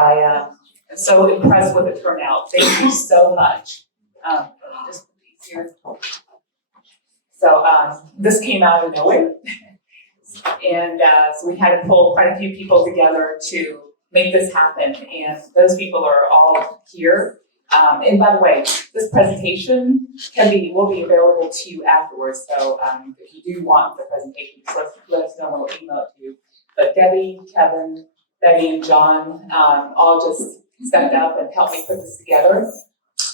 I am so impressed with the turnout. Thank you so much. Just put these here. So this came out of nowhere. And so we had to pull quite a few people together to make this happen. And those people are all here. And by the way, this presentation will be available to you afterwards. So if you do want the presentation, let us know and we'll email it to you. But Debbie, Kevin, Betty, and John all just stepped up and helped me put this together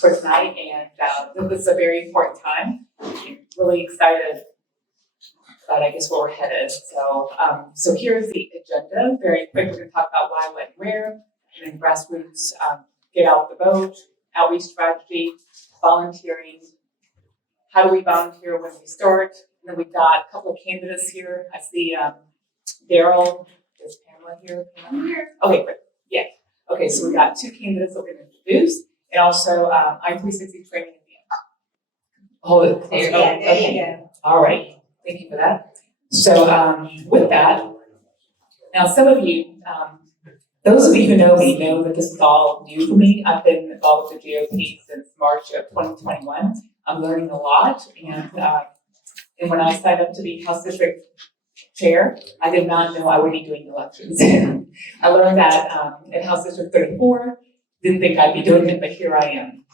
for tonight. And this is a very important time. I'm really excited about, I guess, where we're headed. So here's the agenda. Very quick, we're going to talk about why, when, where, and then grassroots, get out the vote, outreach strategy, volunteering. How do we volunteer when we start? And then we've got a couple of candidates here. I see Daryl. Is Pamela here? I'm here. Okay, great. Yeah. Okay, so we got two candidates that we're going to introduce, and also I-360 training at the end. Hold it. There you go. Yeah, there you go. All right. Thank you for that. So with that, now some of you, those of you who know me know that this is all new for me. I've been involved with the GOP since March of 2021. I'm learning a lot, and when I signed up to be House District Chair, I did not know I would be doing elections. I learned that at House District 34, didn't think I'd be doing it, but here I am.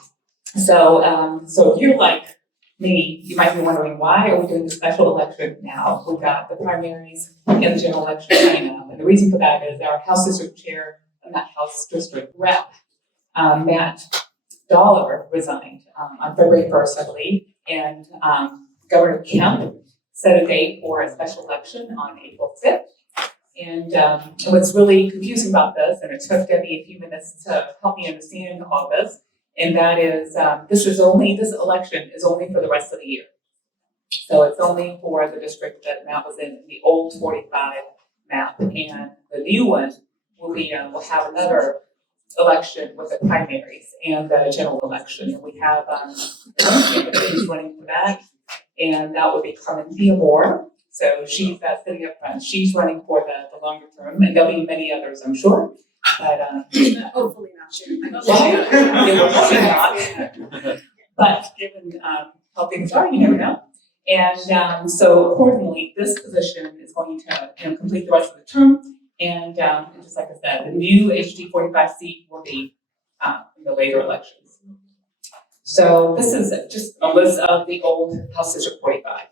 So if you're like me, you might be wondering, why are we doing the special election now? We've got the primaries and the general election coming up. And the reason for that is our House District Chair and that House District Rep, Matt Dollar, resigned on February 1st, I believe. And Governor Kemp set a date for a special election on April 5th. And what's really confusing about this, and it took Debbie a few minutes to help me understand all this, and that is, this election is only for the rest of the year. So it's only for the district that Matt was in, the old 45 map, and the new one will have another election with the primaries and the general election. And we have who's running for that, and that would be Carmen Moore. So she's sitting up front. She's running for the longer term, and there'll be many others, I'm sure. But Hopefully not sure. right? It will probably not. But given how things are, you never know. And so accordingly, this position is going to complete the rest of the term. And just like I said, the new HD 45 seat will be in the later elections. So this is just a list of the old House District 45.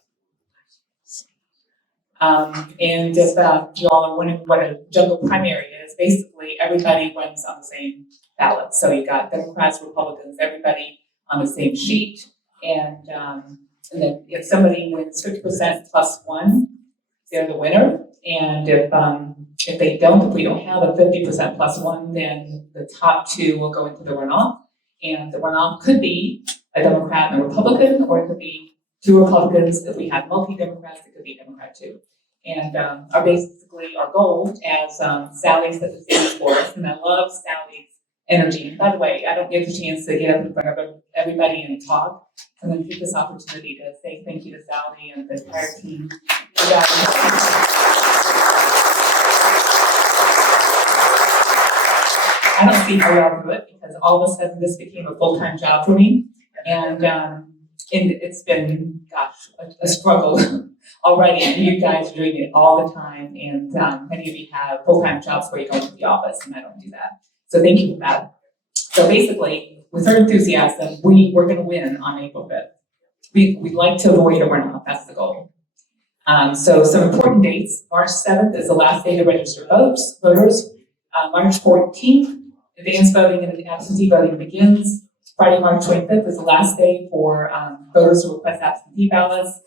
And if you all are wondering what a jungle primary is, basically everybody runs on the same ballot. So you got Democrats, Republicans, everybody on the same sheet. And then if somebody wins 50% plus one, they're the winner. And if they don't, if we don't have a 50% plus one, then the top two will go into the runoff. And the runoff could be a Democrat and a Republican, or it could be two Republicans. If we have multi-Democrats, it could be Democrat too. And our goal, as Sally said the stage for us, and I love Sally's energy. And by the way, I don't get the chance to get up in front of everybody and talk. I'm going to take this opportunity to say thank you to Sally and the entire team. I don't see how we all do it, because all of a sudden this became a full-time job for me. And it's been, a struggle already. And you guys are doing it all the time. And many of you have full-time jobs where you go to the office, and I don't do that. So thank you for that. So basically, with our enthusiasm, we're going to win on April 5th. We'd like to avoid a runoff. That's the goal. So some important dates. March 7th is the last day to register voters. March 14th, advance voting and absentee voting begins. Friday, March 25th is the last day for voters to request absentee ballots.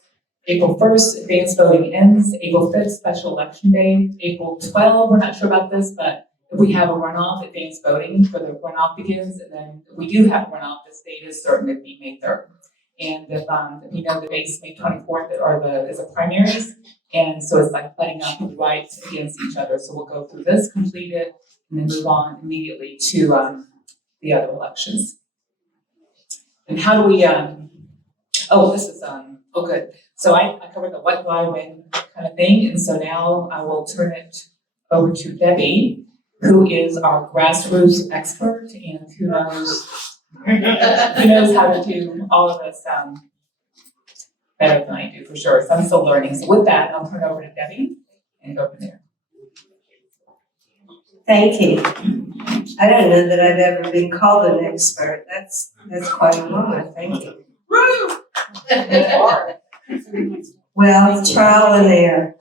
April 1st, advance voting ends. April 5th, special election day. April 12th, we're not sure about this, but if we have a runoff, advance voting for the runoff begins. And then if we do have a runoff, this date is certain to be May 3rd. And if you know, the dates, May 24th is a primaries. And so it's like letting out the rights against each other. So we'll go through this, complete it, and then move on immediately to the other elections. And how do we, this is, good. So I covered the what, why, when kind of thing. And so now I will turn it over to Debbie, who is our grassroots expert and who knows how to do all of this better than I do for sure. So I'm still learning. So with that, I'll turn it over to Debbie and go from there. Thank you. I don't know that I've ever been called an expert. That's quite a moment. Thank you. Well, trial and error.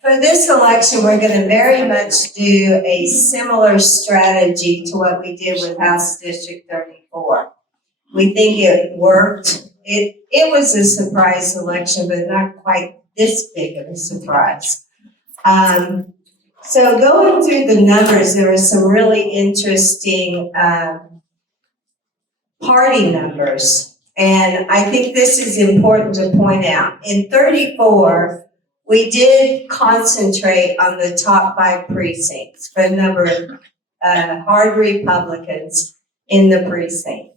For this election, we're going to very much do a similar strategy to what we did with House District 34. We think it worked. It was a surprise election, but not quite this big of a surprise. So going through the numbers, there were some really interesting party numbers. And I think this is important to point out. In 34, we did concentrate on the top 5 precincts for a number of hard Republicans in the precinct.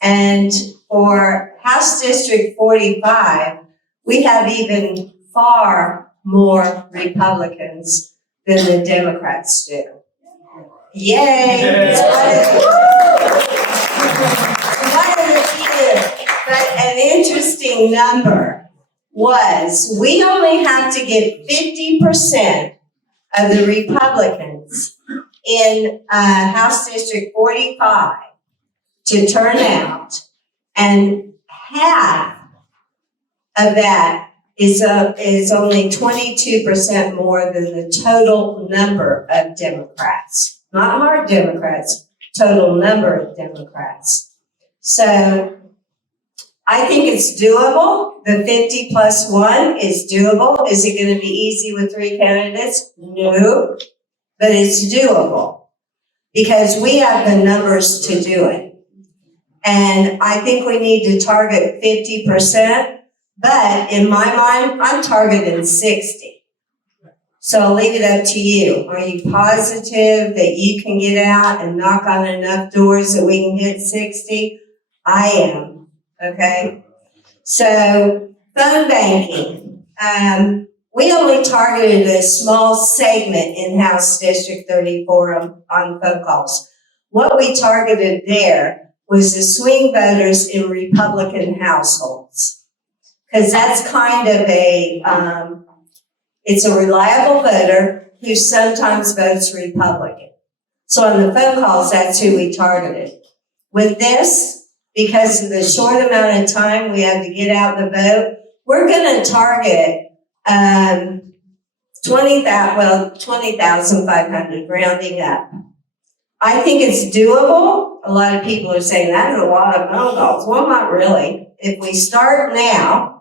And for House District 45, we have even far more Republicans than the Democrats do. Yay! One of the few, but an interesting number was we only have to get 50% of the Republicans in House District 45 to turn out, and half of that is only 22% more than the total number of Democrats. Not hard Democrats, total number of Democrats. So I think it's doable. The 50 plus 1 is doable. Is it going to be easy with 3 candidates? No, but it's doable because we have the numbers to do it. And I think we need to target 50%, but in my mind, I'm targeting 60. So I'll leave it up to you. Are you positive that you can get out and knock on enough doors that we can hit 60? I am, okay? So phone banking. We only targeted a small segment in House District 34 on phone calls. What we targeted there was the swing voters in Republican households. Because that's kind of it's a reliable voter who sometimes votes Republican. So on the phone calls, that's who we targeted. With this, because of the short amount of time we had to get out the vote, we're going to target 20,500, rounding up. I think it's doable. A lot of people are saying that's a lot of phone calls. Well, not really. If we start now,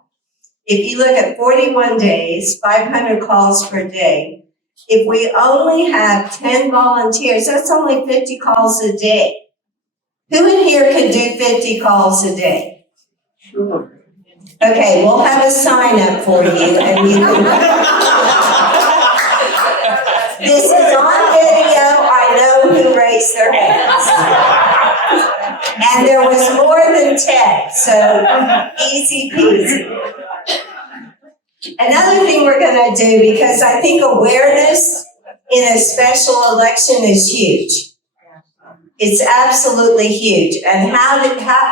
if you look at 41 days, 500 calls per day, if we only have 10 volunteers, that's only 50 calls a day. Who in here could do 50 calls a day? Sure. Okay, we'll have a sign up for you and you can. This is on video. I know who raised their hands. And there was more than 10, so easy peasy. Another thing we're going to do, because I think awareness in a special election is huge. It's absolutely huge. And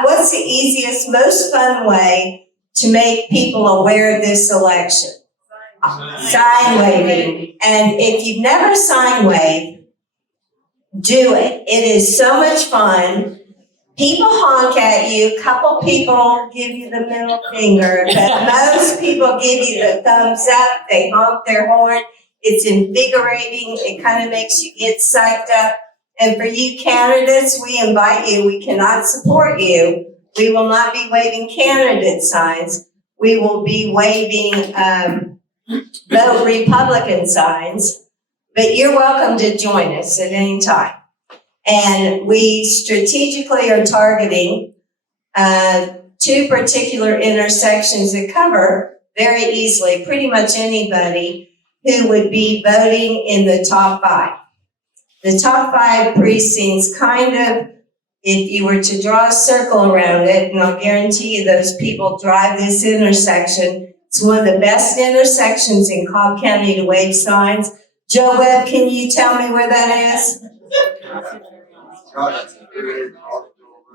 what's the easiest, most fun way to make people aware of this election? Sign waving. And if you've never sign waved, do it. It is so much fun. People honk at you. A couple people give you the middle finger, but most people give you the thumbs up. They honk their horn. It's invigorating. It kind of makes you get psyched up. And for you candidates, we invite you. We cannot support you. We will not be waving candidate signs. We will be waving vote Republican signs. But you're welcome to join us at any time. And we strategically are targeting 2 particular intersections that cover very easily pretty much anybody who would be voting in the top 5. The top 5 precincts kind of, if you were to draw a circle around it, and I'll guarantee you those people drive this intersection, It's one of the best intersections in Cobb County to wave signs. Joe Webb, can you tell me where that is?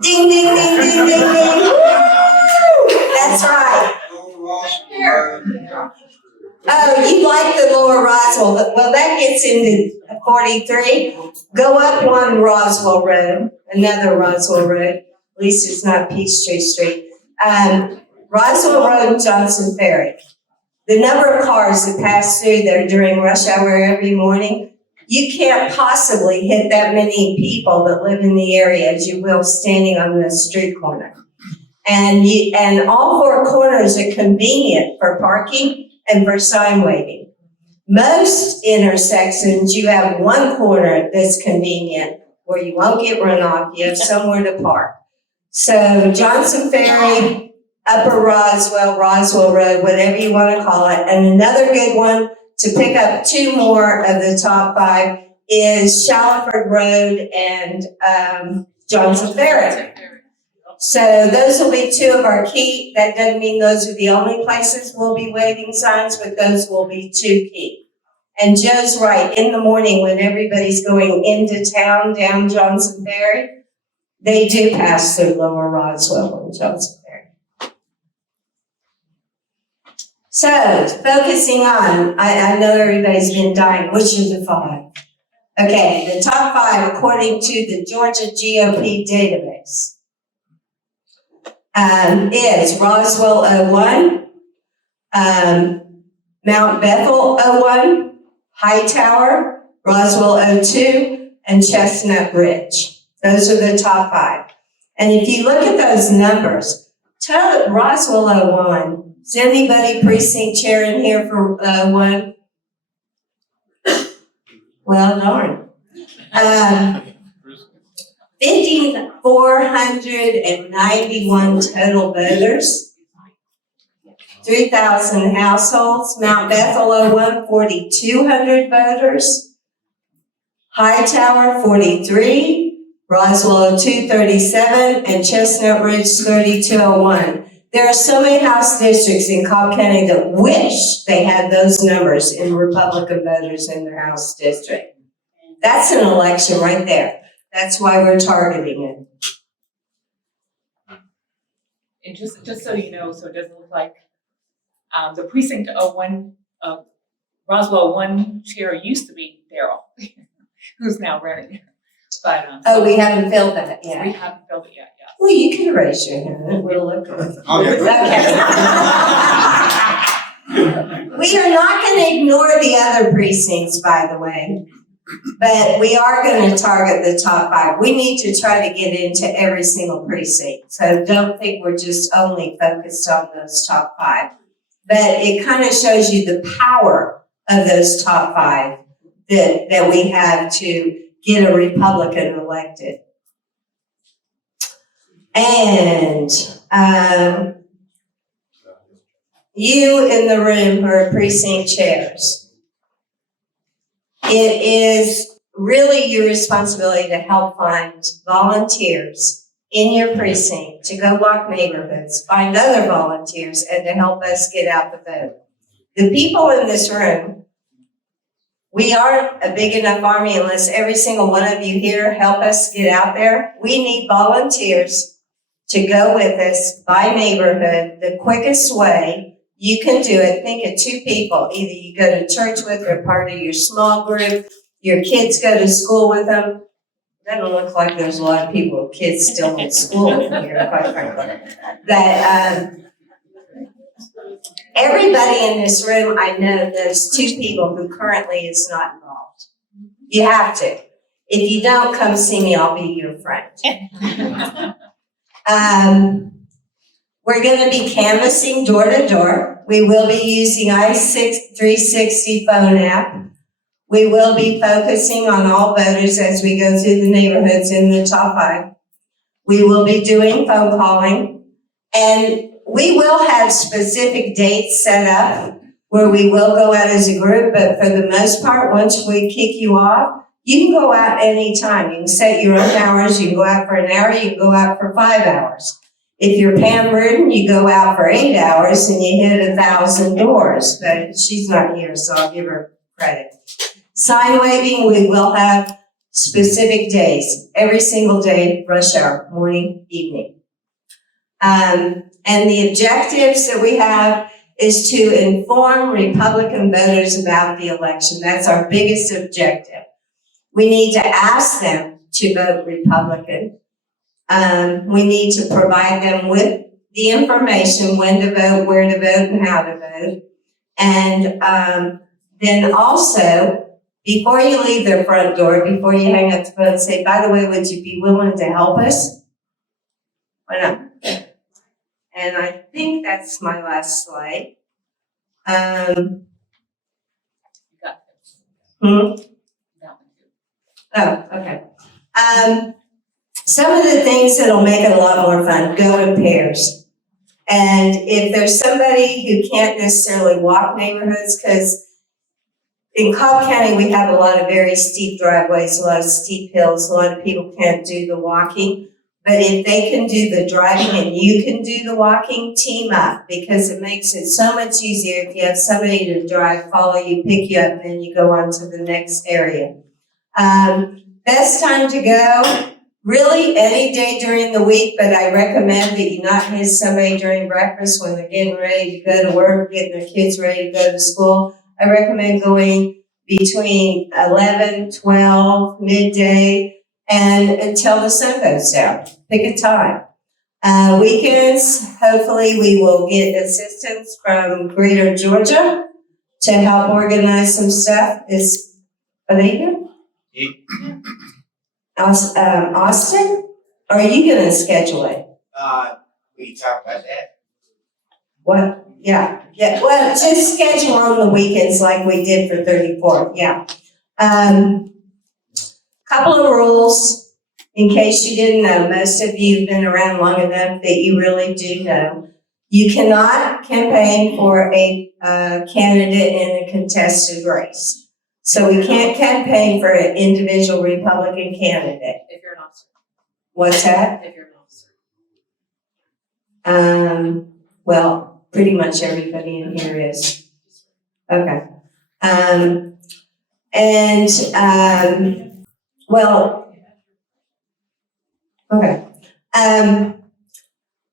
Ding, ding, ding, ding, ding, ding. Woo! That's right. Oh, you like the Lower Roswell. Well, that gets into 43. Go up one Roswell Road, another Roswell Road. At least it's not Peachtree Street. Roswell Road and Johnson Ferry. The number of cars that pass through there during rush hour every morning, you can't possibly hit that many people that live in the area as you will standing on the street corner. And all four corners are convenient for parking and for sign waving. Most intersections, you have one corner that's convenient where you won't get run off, you have somewhere to park. So Johnson Ferry, Upper Roswell, Roswell Road, whatever you want to call it. And another good one to pick up two more of the top 5 is Shallowford Road and Johnson Ferry. So those will be 2 of our key. That doesn't mean those are the only places we'll be waving signs, but those will be 2 key. And Joe's right. In the morning when everybody's going into town down Johnson Ferry, they do pass through Lower Roswell and Johnson Ferry. So focusing on, I know everybody's been dying. Which are the 5? Okay, the top 5 according to the Georgia GOP database. Is Roswell 01, Mount Bethel 01, Hightower, Roswell 02, and Chestnut Ridge. Those are the top 5. And if you look at those numbers, Roswell 01, is anybody precinct chair in here for 01? Well, darn. 5,491 total voters, 3,000 households. Mount Bethel 01, 4,200 voters. Hightower 43, Roswell 02, 37, and Chestnut Ridge 3201. There are so many House districts in Cobb County that wish they had those numbers in Republican voters in their House district. That's an election right there. That's why we're targeting it. And just so you know, so it doesn't look like the precinct 01, Roswell 1 chair used to be Daryl, who's now running. But oh, we haven't filled that yet. We haven't filled it yet. Yeah. Well, you can raise your hand. We'll look at it. Okay. We are not going to ignore the other precincts, by the way. But we are going to target the top 5. We need to try to get into every single precinct. So don't think we're just only focused on those top 5. But it kind of shows you the power of those top 5 that we have to get a Republican elected. And you in the room who are precinct chairs, it is really your responsibility to help find volunteers in your precinct to go walk neighborhoods, find other volunteers, and to help us get out the vote. The people in this room, we aren't a big enough army unless every single one of you here help us get out there. We need volunteers to go with us by neighborhood. The quickest way you can do it, think of 2 people. Either you go to church with or part of your small group, your kids go to school with them. It doesn't look like there's a lot of people with kids still in school here, quite frankly. That everybody in this room, I know there's 2 people who currently is not involved. You have to. If you don't, come see me, I'll be your friend. We're going to be canvassing door to door. We will be using i360 phone app. We will be focusing on all voters as we go through the neighborhoods in the top 5. We will be doing phone calling. And we will have specific dates set up where we will go out as a group. But for the most part, once we kick you off, you can go out anytime. You can set your own hours. You can go out for an hour. You can go out for 5 hours. If you're Pam Rudin, you go out for 8 hours and you hit 1,000 doors, but she's not here, so I'll give her credit. Sign waving, we will have specific days, every single day, rush hour, morning, evening. And the objectives that we have is to inform Republican voters about the election. That's our biggest objective. We need to ask them to vote Republican. We need to provide them with the information, when to vote, where to vote, and how to vote. And then also, before you leave their front door, before you hang up the phone, say, by the way, would you be willing to help us? Why not? And I think that's my last slide. You got this. That one too. Oh, okay. Some of the things that'll make it a lot more fun, go in pairs. And if there's somebody who can't necessarily walk neighborhoods, because in Cobb County, we have a lot of very steep driveways, a lot of steep hills, a lot of people can't do the walking. But if they can do the driving and you can do the walking, team up, because it makes it so much easier if you have somebody to drive, follow you, pick you up, and then you go on to the next area. Best time to go, really any day during the week, but I recommend that you not miss somebody during breakfast when they're getting ready to go to work, getting their kids ready to go to school. I recommend going between 11, 12, midday, and until the sun goes down. Pick a time. Weekends, hopefully we will get assistance from Greater Georgia to help organize some stuff. Are they here? Austin? Are you gonna schedule it? We talked about that. What? Yeah, well, just schedule on the weekends like we did for 34th, yeah. Couple of rules, in case you didn't know, most of you have been around long enough that you really do know. You cannot campaign for a candidate in a contested race. So we can't campaign for an individual Republican candidate. If you're an officer. What's that? If you're an officer. Well, pretty much everybody in here is. Okay. Well, okay.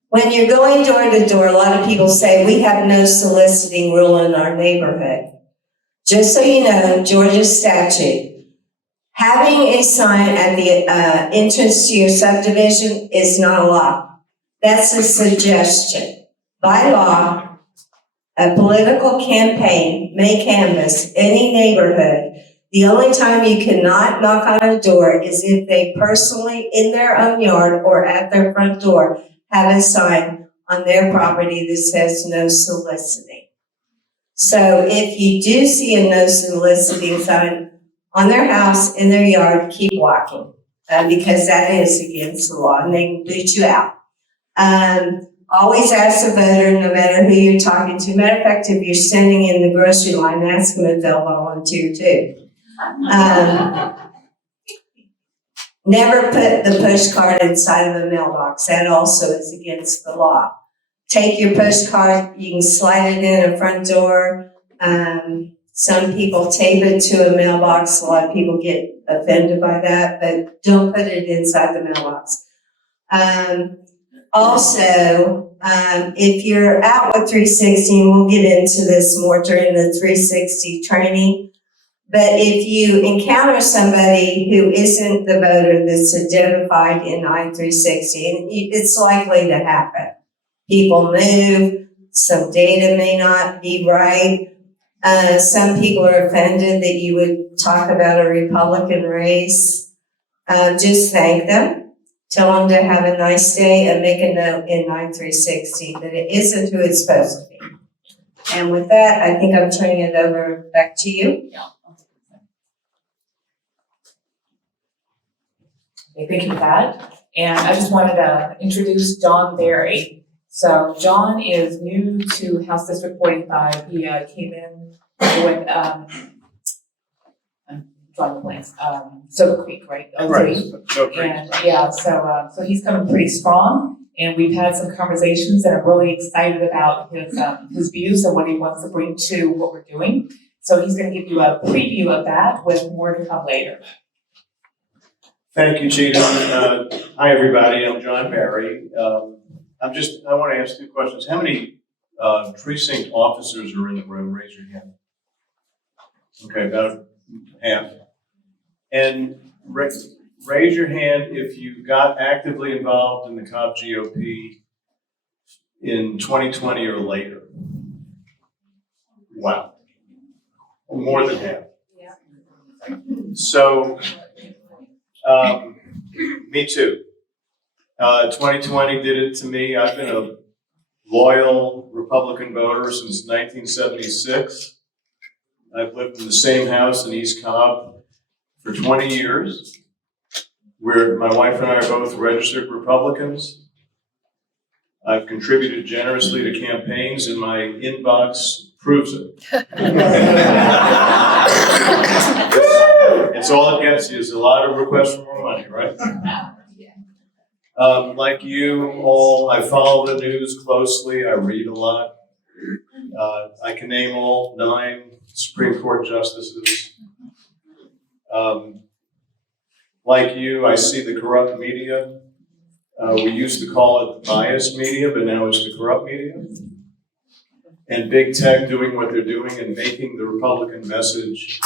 When you're going door to door, a lot of people say we have no soliciting rule in our neighborhood. Just so you know, Georgia's statute, having a sign at the entrance to your subdivision is not a law. That's a suggestion. By law, a political campaign may canvass any neighborhood. The only time you cannot knock on a door is if they personally, in their own yard or at their front door, have a sign on their property that says no soliciting. So if you do see a no soliciting sign on their house, in their yard, keep walking, because that is against the law and they can boot you out. Always ask the voter, no matter who you're talking to. Matter of fact, if you're standing in the grocery line, ask them if they'll volunteer too. Never put the push card inside of a mailbox. That also is against the law. Take your push card, you can slide it in a front door. Some people tape it to a mailbox. A lot of people get offended by that, but don't put it inside the mailbox. Also, if you're out with 360, and we'll get into this more during the 360 training, but if you encounter somebody who isn't the voter that's identified in I-360, and it's likely to happen. People move, some data may not be right. Some people are offended that you would talk about a Republican race. Just thank them. Tell them to have a nice day and make a note in I-360 that it isn't who it's supposed to be. And with that, I think I'm turning it over back to you. Okay, thank you for that. And I just wanted to introduce John Berry. So John is new to House District 45. He came in with, I'm drawing the blanks, Silver Creek, right? Right. And yeah, so he's coming pretty strong. And we've had some conversations, and I'm really excited about his views and what he wants to bring to what we're doing. So he's going to give you a preview of that with more to come later. Thank you, Cheatham. Hi, everybody. I'm John Barry. I want to ask two questions. How many precinct officers are in the room? Raise your hand. Okay, about half. And raise your hand if you got actively involved in the Cobb GOP in 2020 or later. Wow. More than half. So, me too. 2020 did it to me. I've been a loyal Republican voter since 1976. I've lived in the same house in East Cobb for 20 years, where my wife and I are both registered Republicans. I've contributed generously to campaigns, and my inbox proves it. It's all it gets you is a lot of requests for more money, right? Like you all, I follow the news closely. I read a lot. I can name all 9 Supreme Court justices. Like you, I see the corrupt media. We used to call it the biased media, but now it's the corrupt media. And big tech doing what they're doing and making the Republican message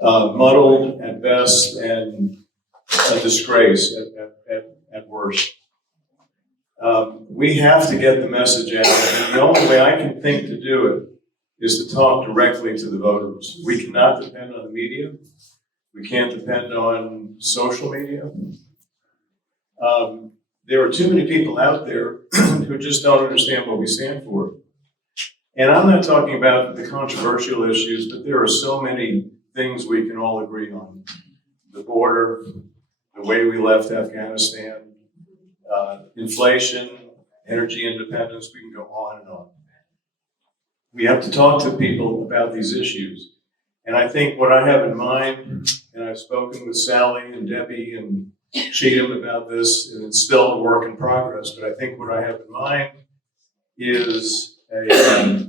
muddled at best and a disgrace at worst. We have to get the message out, and the only way I can think to do it is to talk directly to the voters. We cannot depend on the media. We can't depend on social media. There are too many people out there who just don't understand what we stand for. And I'm not talking about the controversial issues, but there are so many things we can all agree on. The border, the way we left Afghanistan, inflation, energy independence, we can go on and on. We have to talk to people about these issues. And I think what I have in mind, and I've spoken with Sally and Debbie and Cheatham about this, and it's still a work in progress, but I think what I have in mind is a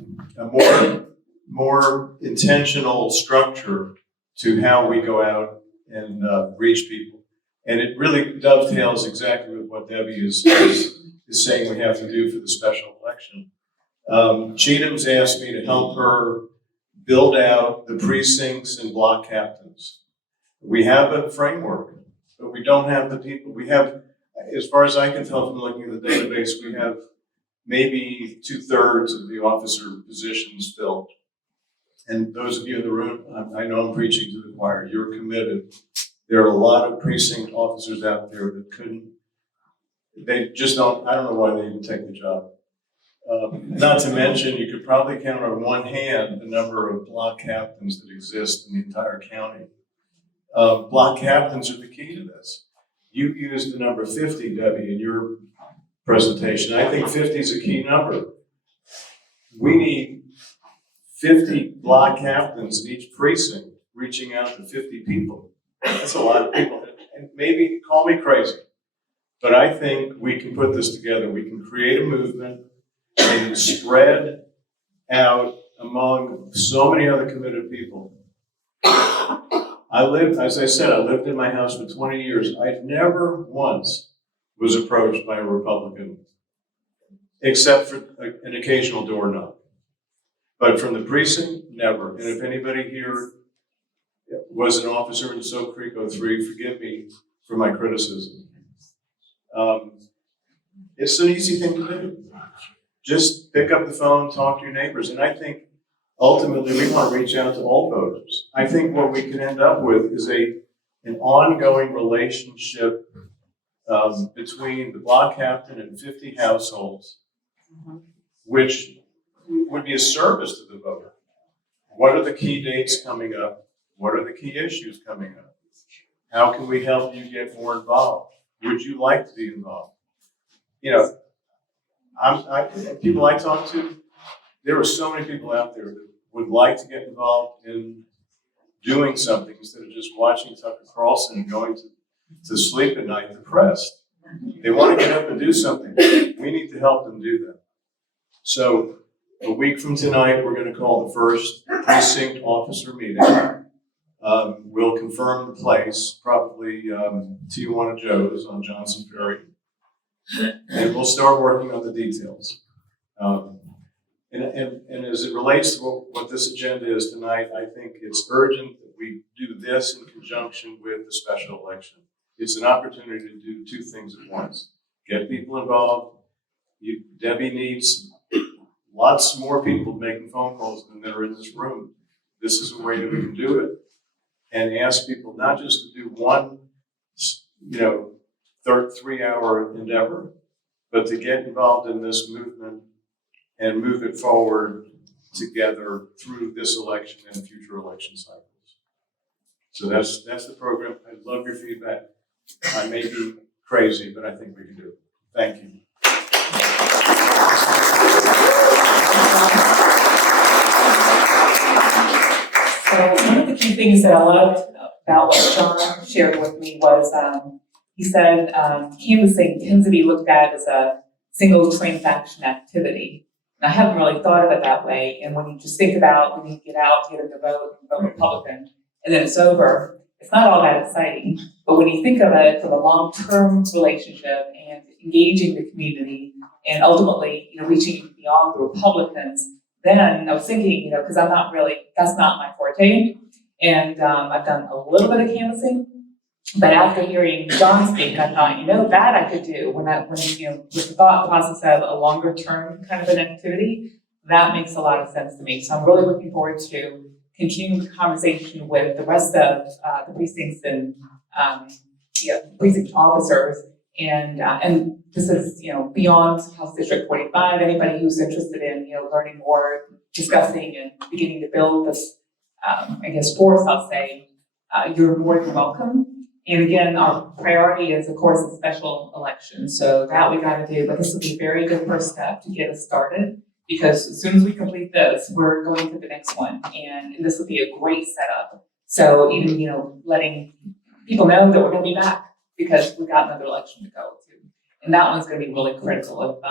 more intentional structure to how we go out and reach people. And it really dovetails exactly with what Debbie is saying we have to do for the special election. Cheatham's asked me to help her build out the precincts and block captains. We have a framework, but we don't have the people. We have, as far as I can tell from looking at the database, we have maybe 2/3 of the officer positions filled. And those of you in the room, I know I'm preaching to the choir, you're committed. There are a lot of precinct officers out there that they just don't, I don't know why they even take the job. Not to mention, you could probably count on one hand the number of block captains that exist in the entire county. Block captains are the key to this. You used the number 50, Debbie, in your presentation. I think 50 is a key number. We need 50 block captains in each precinct reaching out to 50 people. That's a lot of people. And maybe call me crazy, but I think we can put this together. We can create a movement and spread out among so many other committed people. As I said, I lived in my house for 20 years. I never once was approached by a Republican, except for an occasional door knock. But from the precinct, never. And if anybody here was an officer in Soap Creek 03, forgive me for my criticism. It's an easy thing to do. Just pick up the phone, talk to your neighbors. And I think ultimately we want to reach out to all voters. I think what we can end up with is an ongoing relationship between the block captain and 50 households, which would be a service to the voter. What are the key dates coming up? What are the key issues coming up? How can we help you get more involved? Would you like to be involved? You know, people I talk to, there are so many people out there that would like to get involved in doing something instead of just watching Tucker Carlson and going to sleep at night depressed. They want to get up and do something. We need to help them do that. So a week from tonight, we're going to call the first precinct officer meeting. We'll confirm the place, probably Tijuana Joe's on Johnson Ferry. And we'll start working on the details. And as it relates to what this agenda is tonight, I think it's urgent that we do this in conjunction with the special election. It's an opportunity to do two things at once. Get people involved. Debbie needs lots more people making phone calls than that are in this room. This is a way that we can do it. And ask people not just to do one, 3-hour endeavor, but to get involved in this movement and move it forward together through this election and future election cycles. So that's the program. I love your feedback. I may be crazy, but I think we can do it. Thank you. So one of the key things that I loved about what John shared with me was he said canvassing tends to be looked at as a single transaction activity. And I haven't really thought of it that way. And when you just think about when you get out, get in the vote, and vote Republican, and then it's over, it's not all that exciting. But when you think of it from a long-term relationship and engaging the community and ultimately, reaching beyond the Republicans, then I was thinking, because that's not my forte. And I've done a little bit of canvassing. But after hearing John speak, I thought, that I could do when with the thought process of a longer term kind of an activity, that makes a lot of sense to me. So I'm really looking forward to continuing the conversation with the rest of the precincts and precinct officers. And this is, beyond House District 45, anybody who's interested in, learning more, discussing and beginning to build this, force, I'll say, you're more than welcome. And again, our priority is, of course, a special election. So that we got to do, but this will be a very good first step to get us started, because as soon as we complete this, we're going to the next one. And this will be a great setup. So even, letting people know that we're going to be back, because we've got another election to go to. And that one's going to be really critical.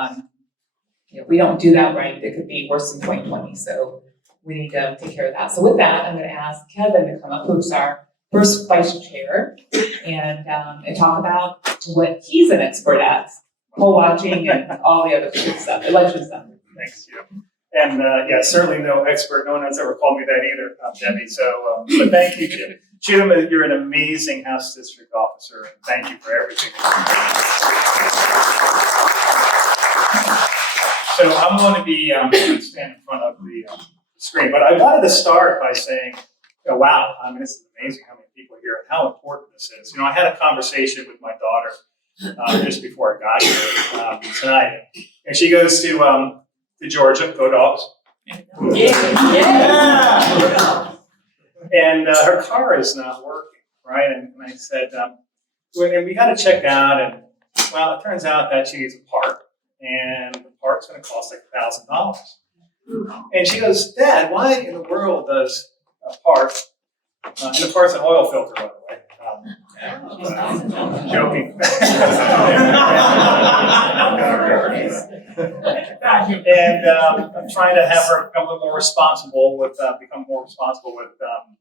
If we don't do that right, it could be worse than 2020. So we need to take care of that. So with that, I'm going to ask Kevin to come up, who's our first vice chair, and talk about what he's an expert at, poll watching and all the other good stuff, election stuff. Thanks, Jim. And certainly no expert. No one has ever called me that either, Debbie. So, but thank you, Jim. Jim, you're an amazing House District Officer, and thank you for everything. So I'm going to be stand in front of the screen, but I wanted to start by saying, wow, this is amazing how many people are here and how important this is. I had a conversation with my daughter just before I got here tonight, and she goes to Georgia, go Dogs. Yeah. And her car is not working, right? And I said, we got to check out, and well, it turns out that she needs a part, and the part's going to cost like $1,000. And she goes, Dad, why in the world does a part, and the part's an oil filter, by the way. Joking. And I'm trying to have her become a little more responsible with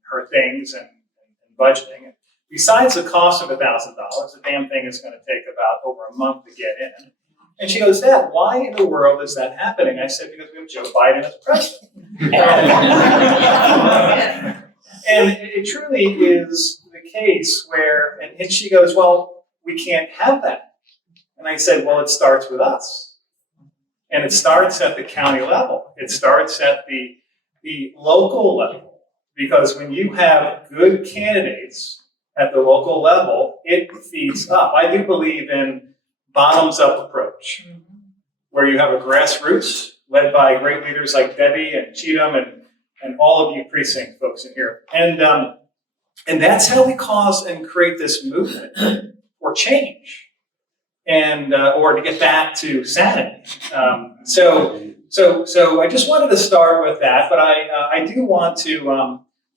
her things and budgeting. And besides the cost of $1,000, the damn thing is going to take about over a month to get in. And she goes, Dad, why in the world is that happening? I said, because we have Joe Biden as president. And it truly is the case where, and she goes, well, we can't have that. And I said, well, it starts with us. And it starts at the county level. It starts at the local level. Because when you have good candidates at the local level, it feeds up. I do believe in bottoms-up approach, where you have a grassroots led by great leaders like Debbie and Cheatham and all of you precinct folks in here. And that's how we cause and create this movement for change and or to get back to sanity. So I just wanted to start with that, but I do want to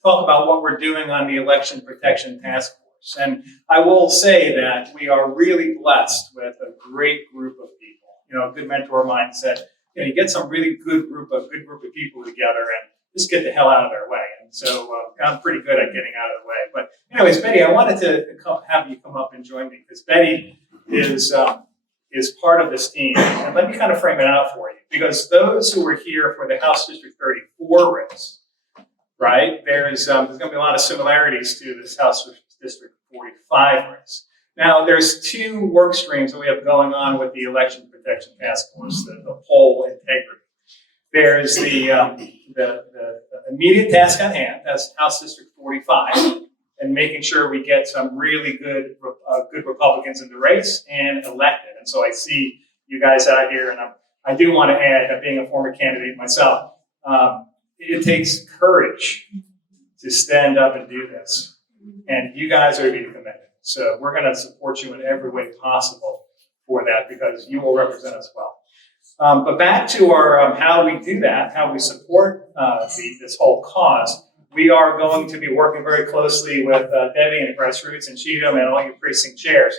talk about what we're doing on the Election Protection Task Force. workforce. And I will say that we are really blessed with a great group of people. You know, a good mentor of mine said, you know, you get some really good group of people together and just get the hell out of their way. And so I'm pretty good at getting out of the way. But anyways, Betty, I wanted to have you come up and join me because Betty is part of this team. And let me kind of frame it out for you, because those who were here for the House District 34 race, right, there's going to be a lot of similarities to this House District 45 race. Now, there's two work streams that we have going on with the Election Protection Task Force, the poll integrity. There's the immediate task at hand, that's House District 45, and making sure we get some really good Republicans in the race and elected. And so I see you guys out here, and I do want to add that being a former candidate myself, it takes courage to stand up and do this. And you guys are being committed. So we're going to support you in every way possible for that because you will represent us well. But back to our how we do that, how we support this whole cause. We are going to be working very closely with Debbie and Grassroots and Cheatham and all your precinct chairs.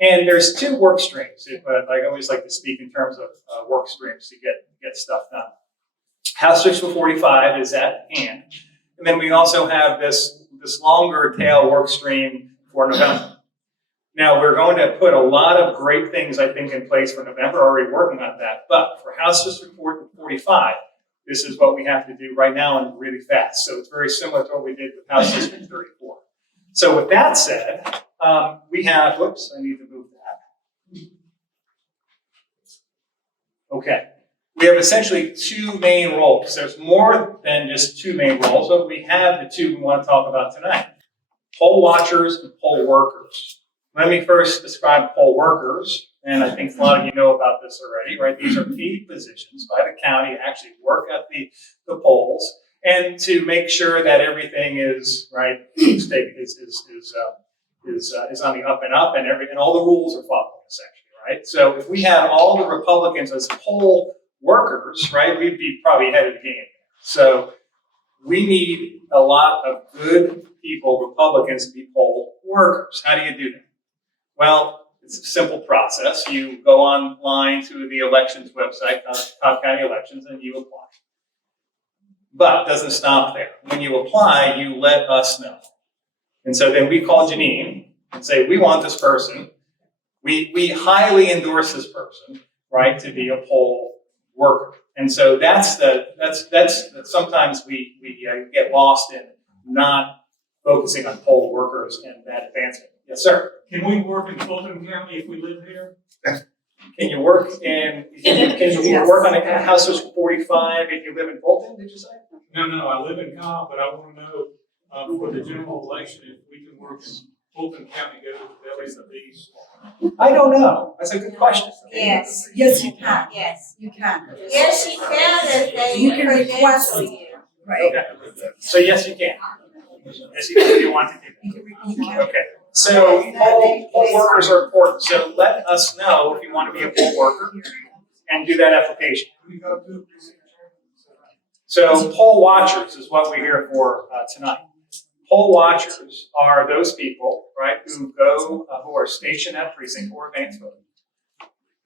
And there's two work streams, but I always like to speak in terms of work streams to get stuff done. House District 45 is at hand. And then we also have this longer tail work stream for November. Now, we're going to put a lot of great things, I think, in place for November, already working on that. But for House District 45, this is what we have to do right now and really fast. So it's very similar to what we did with House District 34. So with that said, we have, whoops, I need to move that. Okay. We have essentially two main roles. There's more than just two main roles, but we have the two we want to talk about tonight. Poll watchers and poll workers. Let me first describe poll workers, and I think a lot of you know about this already, right? These are paid positions by the county to actually work at the polls and to make sure that everything is right, is on the up and up, and all the rules are followed essentially, right? So if we had all the Republicans as poll workers, right, we'd be probably ahead of the game. So we need a lot of good people, Republicans, to be poll workers. How do you do that? Well, it's a simple process. You go online to the elections website, Cobb County Elections, and you apply. But it doesn't stop there. When you apply, you let us know. And so then we call Janine and say, we want this person. We highly endorse this person, right, to be a poll worker. And so that's sometimes we get lost in not focusing on poll workers and that advancement. Yes, sir. Can we work in Fulton County if we live here? Can you work work on a House District 45 if you live in Fulton, did you say? No, I live in Cobb, but I want to know for the general election if we can work in Fulton County, go to the LA's. I don't know. That's a good question. Yes. Yes, you can. Yes. You can. Yes, you can if they You can request credential it. you. Right. Okay. So yes, you can. Yes, you can if you want to do You that. can. Okay. So poll workers are important. So let us know if you want to be a poll worker and do that application. So poll watchers is what we're here for tonight. Poll watchers are those people, right, who are stationed at precinct or advanced voting,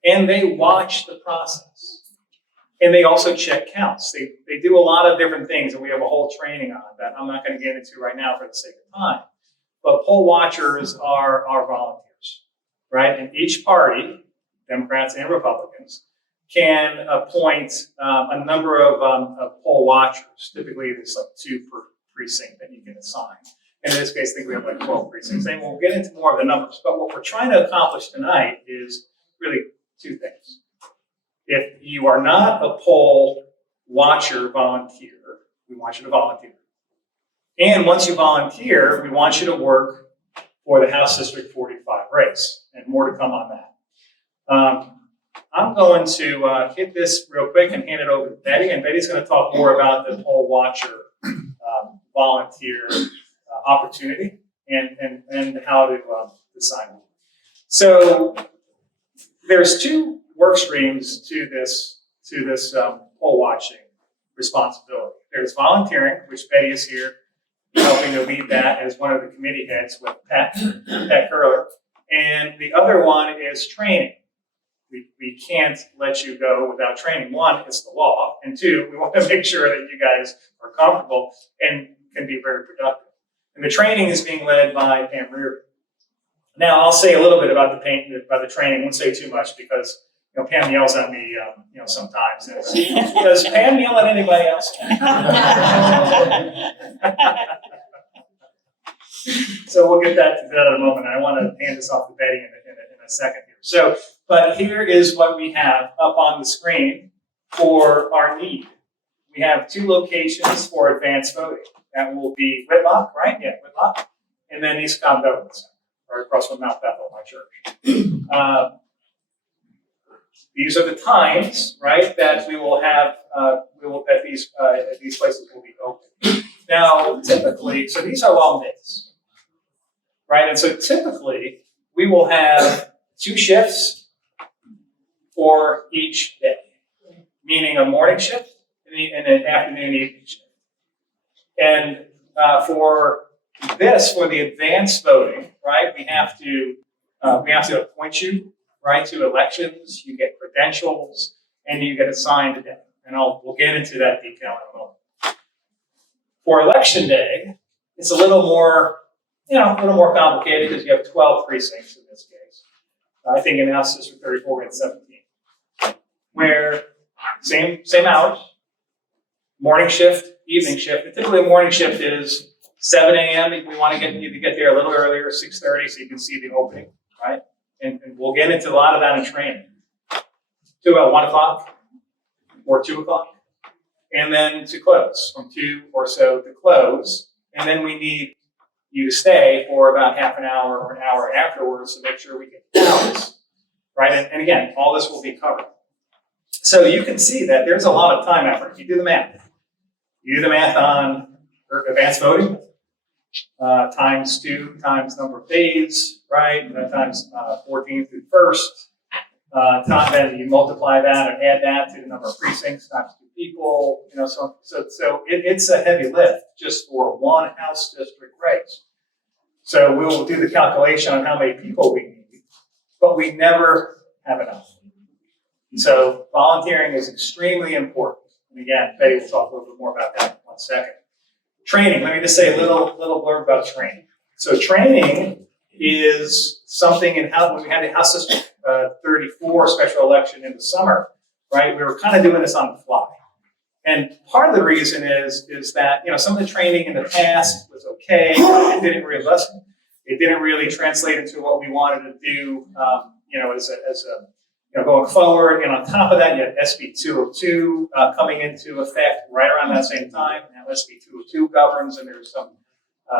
and they watch the process. And they also check counts. They do a lot of different things, and we have a whole training on that I'm not going to get into right now for the sake of time. But poll watchers are volunteers, right? And each party, Democrats and Republicans, can appoint a number of poll watchers. Typically, there's like 2 per precinct that you can assign. In this case, I think we have like 12 precincts. And we'll get into more of the numbers. But what we're trying to accomplish tonight is really 2 things. If you are not a poll watcher volunteer, we want you to volunteer. And once you volunteer, we want you to work for the House District 45 race, and more to come on that. I'm going to hit this real quick and hand it over to Betty, and Betty's going to talk more about the poll watcher volunteer opportunity and how to sign up. So there's 2 work streams to this poll watching responsibility. There's volunteering, which Betty is here helping to lead that as one of the committee heads with Pat Curler. And the other one is training. We can't let you go without training. One, it's the law. And two, we want to make sure that you guys are comfortable and can be very productive. And the training is being led by Pam Reardon. Now, I'll say a little bit about the training. I won't say too much because Pam yells at me, sometimes. Does Pam yell at anybody else? So we'll get that to that in a moment. I want to hand this off to Betty in a second here. So, but here is what we have up on the screen for our need. We have 2 locations for advanced voting. That will be Whitlock, right? Yeah, Whitlock. And then East Cobb Government Center, or across from Mount Bethel, my church. These are the times, right, that we will have, that these places will be open. Now, typically, so these are long days, right? And so typically, we will have 2 shifts for each day, meaning a morning shift and an afternoon evening shift. And for the advanced voting, right, we have to appoint you, right, to elections. You get credentials, and you get assigned a day. And we'll get into that detail in a moment. For election day, it's a little more complicated because you have 12 precincts in this case. I think in House District 34 we had 17, where same hours, morning shift, evening shift. And typically, a morning shift is 7 a.m. We want to get you to get there a little earlier, 6:30, so you can see the opening, right? And we'll get into a lot of that in training. To about 1 o'clock or 2 o'clock. And then to close, from 2 or so to close. And then we need you to stay for about half an hour or an hour afterwards to make sure we get the balance, right? And again, all this will be covered. So you can see that there's a lot of time effort. You do the math. You do the math on advanced voting, times 2 times number of days, right? Times 14 through 1st. Then you multiply that and add that to the number of precincts times 2 people. So it's a heavy lift just for one House district race. So we will do the calculation on how many people we need, but we never have enough. And so volunteering is extremely important. And again, Betty will talk a little bit more about that in 1 second. Training. Let me just say a little blurb about training. So training is something when we had the House District 34 special election in the summer, right? We were kind of doing this on the fly. And part of the reason is that, some of the training in the past was okay, but it didn't really translate into what we wanted to do, going forward. And on top of that, you had SB 202 coming into effect right around that same time. Now SB 202 governs, and there's some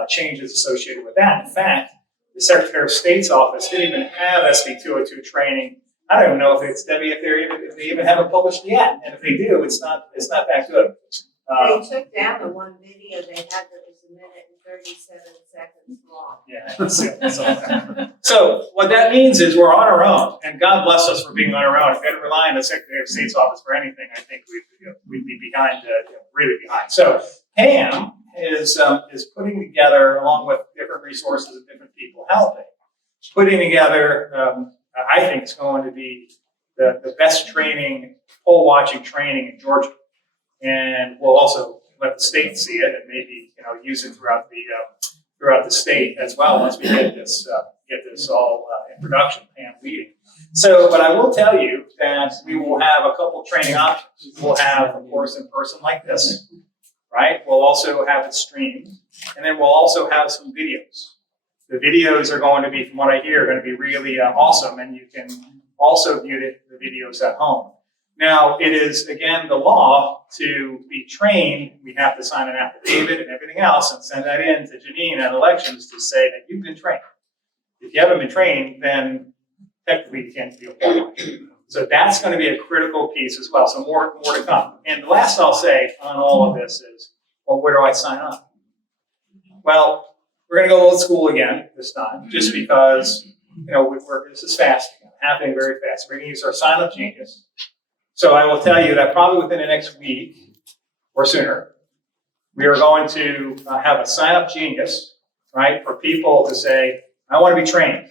changes associated with that. In fact, the Secretary of State's office didn't even have SB 202 training. I don't even know if they even haven't published yet. And if they do, it's not that good. They took down the one video they had that was 1 minute and 37 seconds long. Yeah. So what that means is we're on our own, and God bless us for being on our own. If we had to rely on the Secretary of State's office for anything, I think we'd be behind, really behind. So Pam is putting together, along with different resources and different people helping, putting together. I think it's going to be the best training, poll watching training in Georgia, and we'll also let the state see it and maybe use it throughout the state as well once we get this all in production and leading. So, but I will tell you that we will have a couple training options. We'll have, of course, in person like this, right? We'll also have it streamed, and then we'll also have some videos. The videos are going to be, from what I hear, going to be really awesome, and you can also view the videos at home. Now, it is, again, the law to be trained. We have to sign an affidavit and everything else and send that in to Janine at elections to say that you've been trained. If you haven't been trained, then technically you can't be a poll watcher. So that's going to be a critical piece as well. So more to come. And the last I'll say on all of this is, well, where do I sign up? Well, we're going to go old school again this time, just because, this is fast, happening very fast. We're going to use our sign-up genius. So I will tell you that probably within the next week or sooner, We are going to have a sign-up genius, right, for people to say, I want to be trained.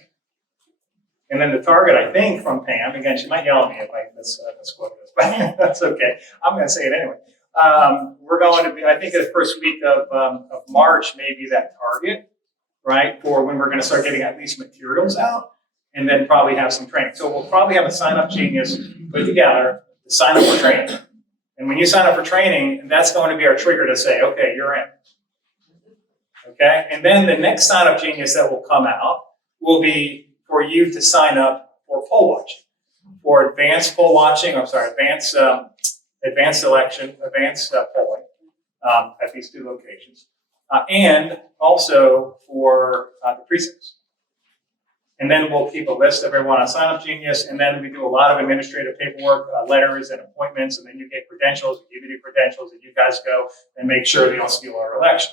And then the target, I think, from Pam, again, she might yell at me if I misquote this, but that's okay. I'm going to say it anyway. We're going to be, I think, the first week of March may be that target, right, for when we're going to start getting at least materials out, and then probably have some training. So we'll probably have a sign-up genius put together to sign up for training. And when you sign up for training, that's going to be our trigger to say, okay, you're in. Okay? And then the next sign-up genius that will come out will be for you to sign up for poll watching, for advanced poll watching, advanced polling at these two locations, and also for the precincts. And then we'll keep a list of everyone on Sign Up Genius, and then we do a lot of administrative paperwork, letters and appointments, and then you get credentials, you do credentials, and you guys go and make sure they don't steal our election.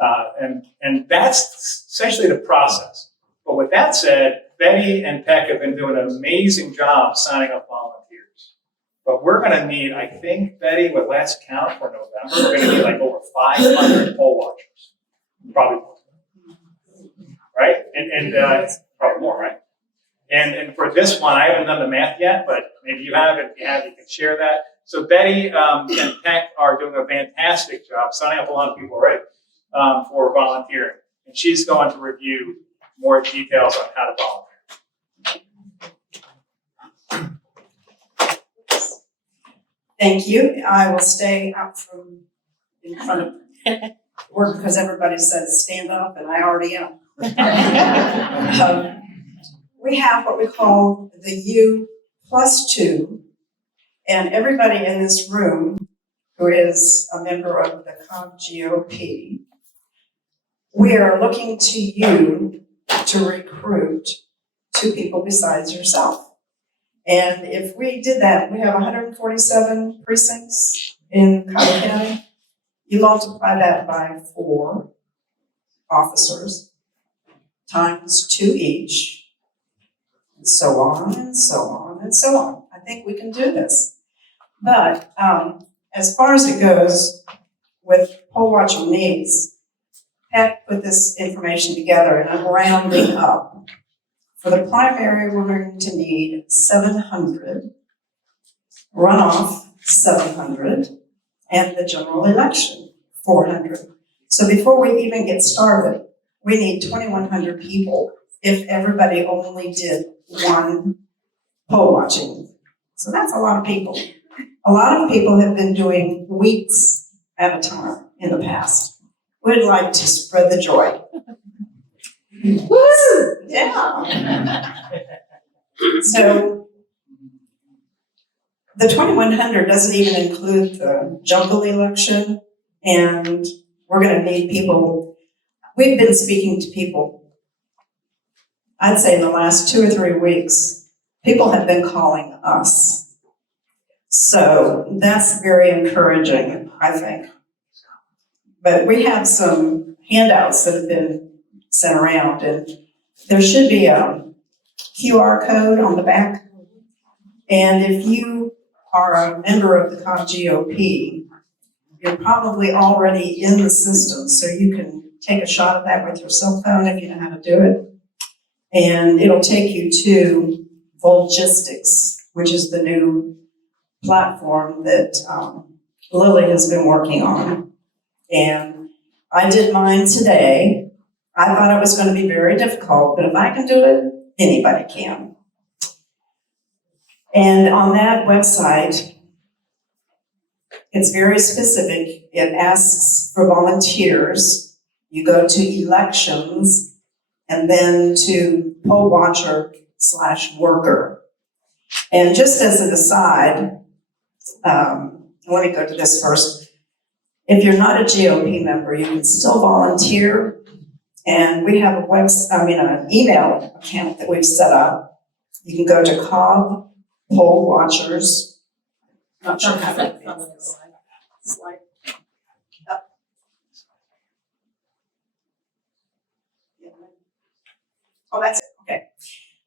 And that's essentially the process. But with that said, Betty and Peck have been doing an amazing job signing up volunteers. But we're going to need, I think, Betty, with last count for November, we're going to need like over 500 poll watchers. Probably more. Right? And probably more, right? And for this one, I haven't done the math yet, but maybe you have. If you have, you can share that. So Betty and Peck are doing a fantastic job signing up a lot of people already for volunteering. And she's going to review more details on how to volunteer. Thank you. I will stay out from in front of work because everybody says stand up and I already am. We have what we call the U+2, and everybody in this room who is a member of the Cobb GOP, we are looking to you to recruit 2 people besides yourself. And if we did that, we have 147 precincts in Cobb County. You multiply that by 4 officers times 2 each, and so on and so on and so on. I think we can do this. But as far as it goes with poll watching needs, Pat put this information together, and I'm rounding up. For the primary, we're going to need 700, runoff 700, and the general election 400. So before we even get started, we need 2,100 people if everybody only did 1 poll watching. So that's a lot of people. A lot of people have been doing weeks at a time in the past. We'd like to spread the joy. Woo! Yeah. So the 2,100 doesn't even include the jungle election, and we're going to need people. We've been speaking to people, I'd say in the last 2 or 3 weeks, people have been calling us. So that's very encouraging, I think. But we have some handouts that have been sent around, and there should be a QR code on the back. And if you are a member of the Cobb GOP, you're probably already in the system, so you can take a shot at that with your cell phone if you know how to do it. And it'll take you to Volgistics, which is the new platform that Lily has been working on. And I did mine today. I thought it was going to be very difficult, but if I can do it, anybody can. And on that website, it's very specific. It asks for volunteers. You go to elections and then to poll watcher/worker. And just as an aside, let me go to this first. If you're not a GOP member, you can still volunteer. And we have an email account that we've set up. You can go to Cobb Poll Watchers. Not sure how to slide. Oh, that's it. Okay.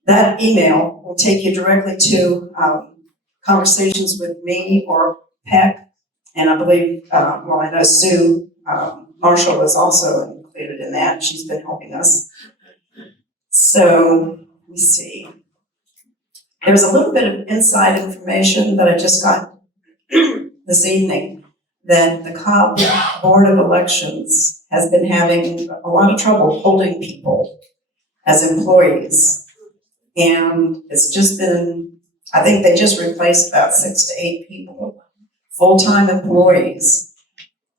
That email will take you directly to conversations with me or Peck, and I believe, I know Sue Marshall is also included in that. She's been helping us. So, let me see. There's a little bit of inside information that I just got this evening, that the Cobb Board of Elections has been having a lot of trouble holding people as employees. And it's just been, I think they just replaced about 6 to 8 people, full-time employees,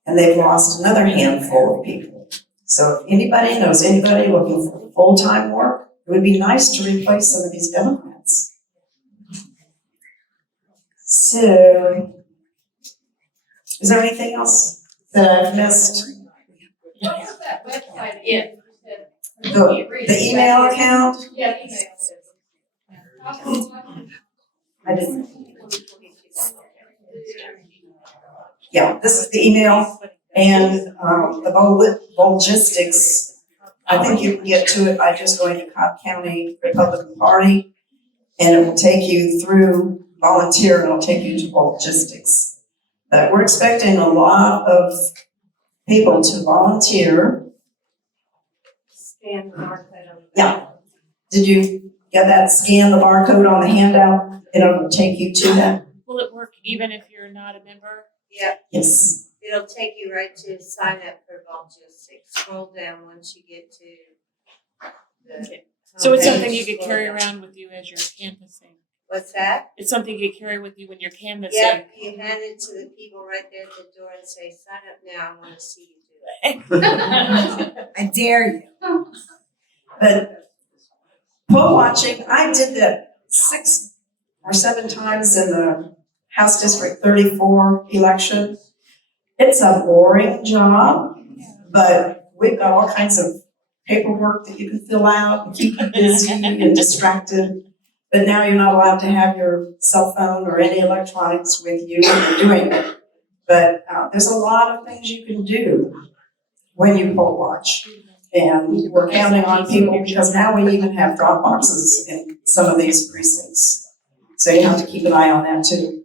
and they've lost another handful of people. So if anybody knows anybody looking for full-time work, it would be nice to replace some of these Democrats. So, is there anything else that I've missed? What was that website again? The email account? Yeah, email. I didn't. Yeah, this is the email, and the logistics. I think you can get to it by just going to Cobb County Republican Party, and it will take you through volunteer, and it'll take you to logistics. But we're expecting a lot of people to volunteer. Scan the barcode on the. Yeah. Did you get that? Scan the barcode on the handout, and it'll take you to that? Will it work even if you're not a member? Yeah, Yes. it'll take you right to sign up for logistics. Scroll down once you get to the. So it's something homepage. you could Scroll carry down. around with you as you're canvassing. What's that? It's something you carry with you when you're canvassing. Yep, you hand it to the people right there at the door and say, sign up now, I wanna see you do it. I dare you. But poll watching, I did that 6 or 7 times in the House District 34 election. It's a boring job, but we've got all kinds of paperwork that you can fill out and keep you busy and distracted. But now you're not allowed to have your cell phone or any electronics with you when you're doing it. But there's a lot of things you can do when you poll watch. And we're counting on people because now we even have drop boxes in some of these precincts. So you have to keep an eye on that too.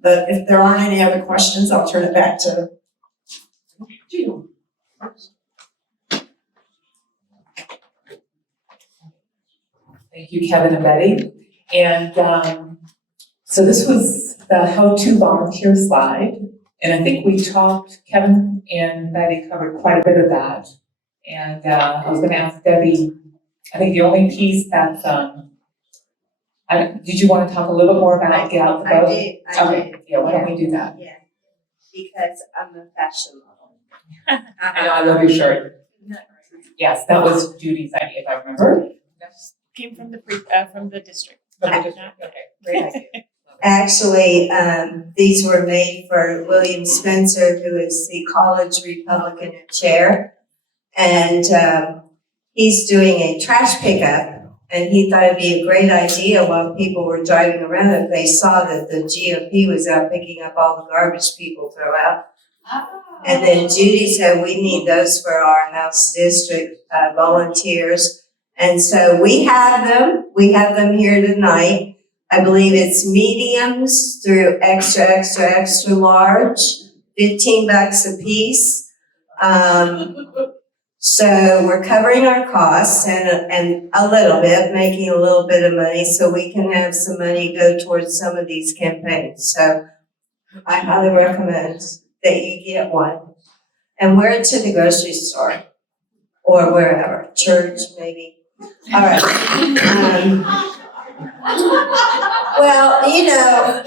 But if there aren't any other questions, I'll turn it back to Gino. Thank you, Kevin and Betty. And so this was the how-to volunteer slide. And I think we talked, Kevin and Betty covered quite a bit of that. And I was gonna ask Debbie, I think the only piece that's, did you want to talk a little bit more about get out the vote? I did. Okay, yeah, why don't we do that? Yeah, because I'm a fashion model. I know, I love your shirt. Yes, that was Judy's idea, if I remember. Came from the district. Okay, great idea. Actually, these were made for William Spencer, who is the college Republican chair. And he's doing a trash pickup, and he thought it'd be a great idea while people were driving around if they saw that the GOP was out picking up all the garbage people throw out. And then Judy said, we need those for our House District volunteers. And so we have them here tonight. I believe it's mediums through extra large, $15 a piece. So we're covering our costs and a little bit, making a little bit of money so we can have some money go towards some of these campaigns. So I highly recommend that you get one and wear it to the grocery store or wherever, church maybe. All right. Well, you know,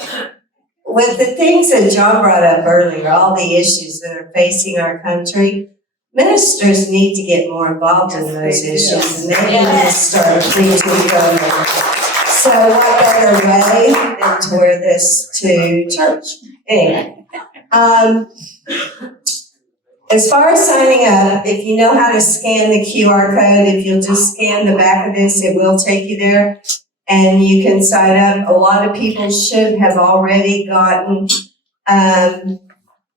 with the things that John brought up earlier, all the issues that are facing our country, ministers need to get more involved in those issues, and they need to start preaching from them. So what better way than to wear this to church? Anyway, as far as signing up, if you know how to scan the QR code, if you'll just scan the back of this, it will take you there, and you can sign up. A lot of people should have already gotten an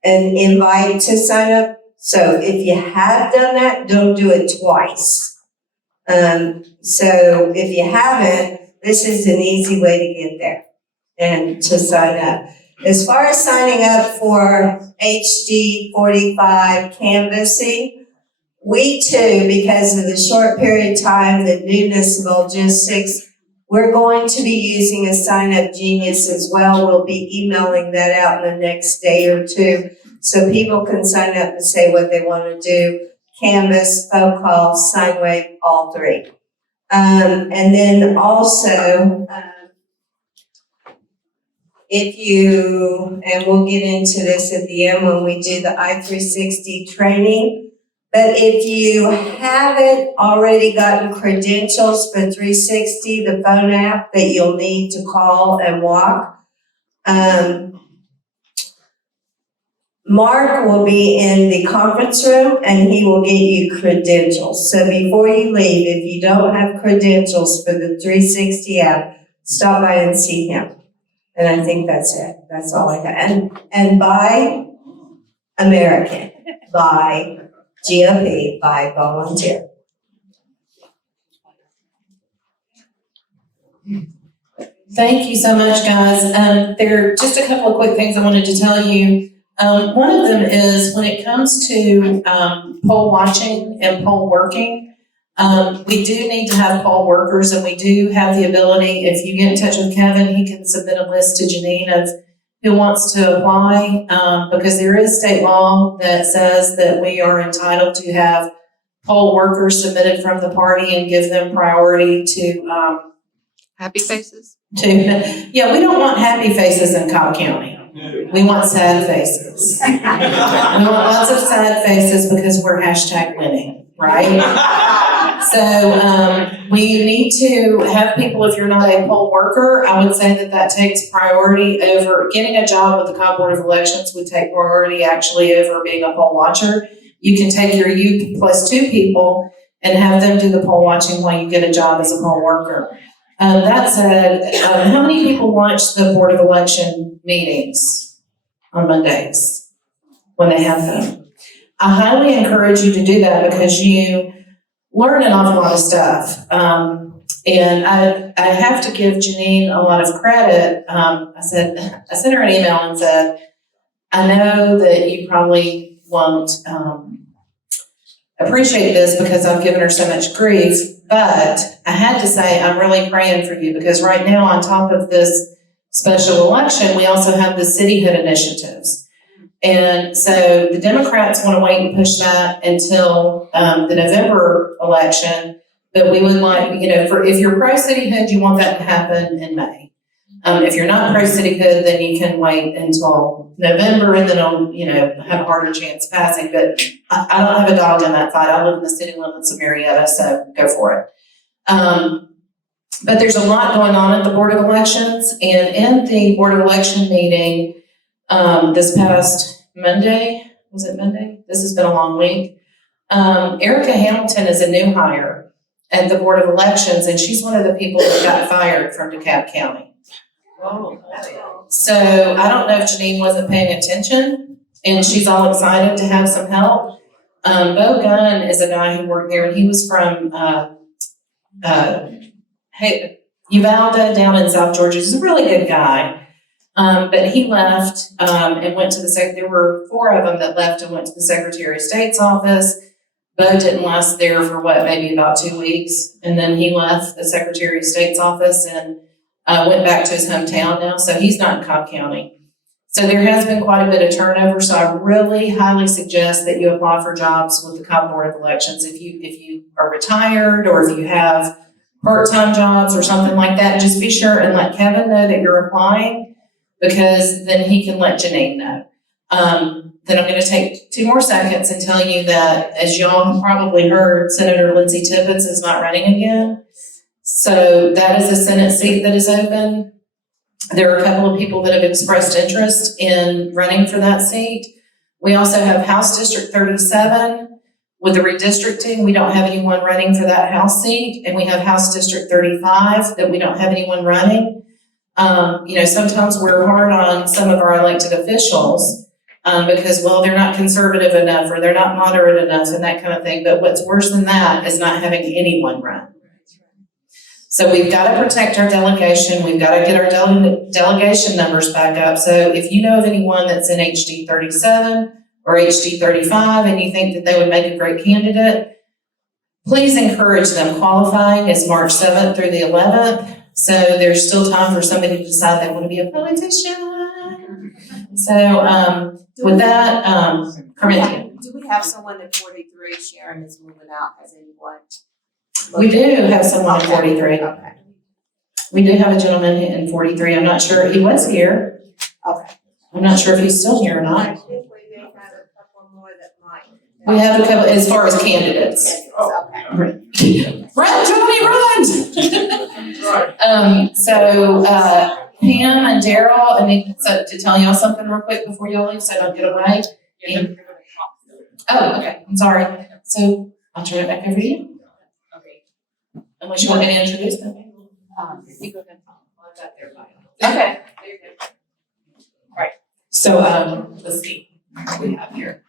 invite to sign up. So if you have done that, don't do it twice. So if you haven't, this is an easy way to get there and to sign up. As far as signing up for HD 45 canvassing, we too, because of the short period of time, the newness of logistics, we're going to be using a Sign Up Genius as well. We'll be emailing that out in the next day or two, so people can sign up and say what they want to do. Canvas, phone call, sine wave, all three. And then also, if you, and we'll get into this at the end when we do the I-360 training, but if you haven't already gotten credentials for 360, the phone app that you'll need to call and walk, Mark will be in the conference room and he will get you credentials. So before you leave, if you don't have credentials for the 360 app, stop by and see him. And I think that's it. That's all I got. And buy American, buy GOP, buy volunteer. Thank you so much, guys. There are just a couple of quick things I wanted to tell you. One of them is when it comes to poll watching and poll working, we do need to have poll workers, and we do have the ability, if you get in touch with Kevin, he can submit a list to Janine of who wants to apply, because there is state law that says that we are entitled to have poll workers submitted from the party and give them priority to Happy faces? yeah, we don't want happy faces in Cobb County. We want sad faces. We want lots of sad faces because we're hashtag winning, right? So we need to have people, if you're not a poll worker, I would say that that takes priority over getting a job with the Cobb Board of Elections would take priority actually over being a poll watcher. You can take your U plus 2 people and have them do the poll watching while you get a job as a poll worker. That said, how many people watch the Board of Election meetings on Mondays when they have them? I highly encourage you to do that because you learn an awful lot of stuff. And I have to give Janine a lot of credit. I sent her an email and said, I know that you probably won't appreciate this because I've given her so much grief, but I had to say I'm really praying for you because right now on top of this special election, we also have the cityhood initiatives. And so the Democrats want to wait and push that until the November election, but we would like, if you're pro-cityhood, you want that to happen in May. If you're not pro-cityhood, then you can wait until November and then it'll, have a harder chance passing. But I don't have a dog in that fight. I live in the city limits of Marietta, so go for it. But there's a lot going on at the Board of Elections, and in the Board of Election meeting this past Monday, was it Monday? This has been a long week. Erica Hamilton is a new hire at the Board of Elections, and she's one of the people that got fired from DeKalb County. So I don't know if Janine wasn't paying attention, and she's all excited to have some help. Bo Gunn is a guy who worked there, and he was from Uvalde down in South Georgia. He's a really good guy. But he left and went to there were 4 of them that left and went to the Secretary of State's office. Bo didn't last there for maybe about 2 weeks. And then he left the Secretary of State's office and went back to his hometown now. So he's not in Cobb County. So there has been quite a bit of turnover. So I really highly suggest that you apply for jobs with the Cobb Board of Elections. If you are retired or if you have part-time jobs or something like that, just be sure and let Kevin know that you're applying, because then he can let Janine know. Then I'm going to take 2 more seconds and tell you that, as y'all have probably heard, Senator Lindsay Tibbetts is not running again. So that is a Senate seat that is open. There are a couple of people that have expressed interest in running for that seat. We also have House District 37. With the redistricting, we don't have anyone running for that House seat. And we have House District 35 that we don't have anyone running. Sometimes we're hard on some of our elected officials because, they're not conservative enough or they're not moderate enough and that kind of thing. But what's worse than that is not having anyone run. So we've got to protect our delegation. We've got to get our delegation numbers back up. So if you know of anyone that's in HD 37 or HD 35 and you think that they would make a great candidate, please encourage them. Qualifying is March 7th through the 11th. So there's still time for somebody to decide they want to be a politician. So with that, Corinthia. Do we have someone at 43? Sharon is moving out. Has anyone? We do have someone at 43. Okay. We do have a gentleman in 43. I'm not sure, he was here. Okay. I'm not sure if he's still here or I not. think we may have a couple more that might. We have a couple, as far as candidates. Okay. Run, Johnny, run! So, Pam and Daryl, I need to tell y'all something real quick before y'all leave, so I don't get away. Oh, okay, I'm sorry. So, I'll turn it back over to you. Unless you want me to introduce them. You go ahead. I've got their bio. Okay. Alright, so, let's see what we have here.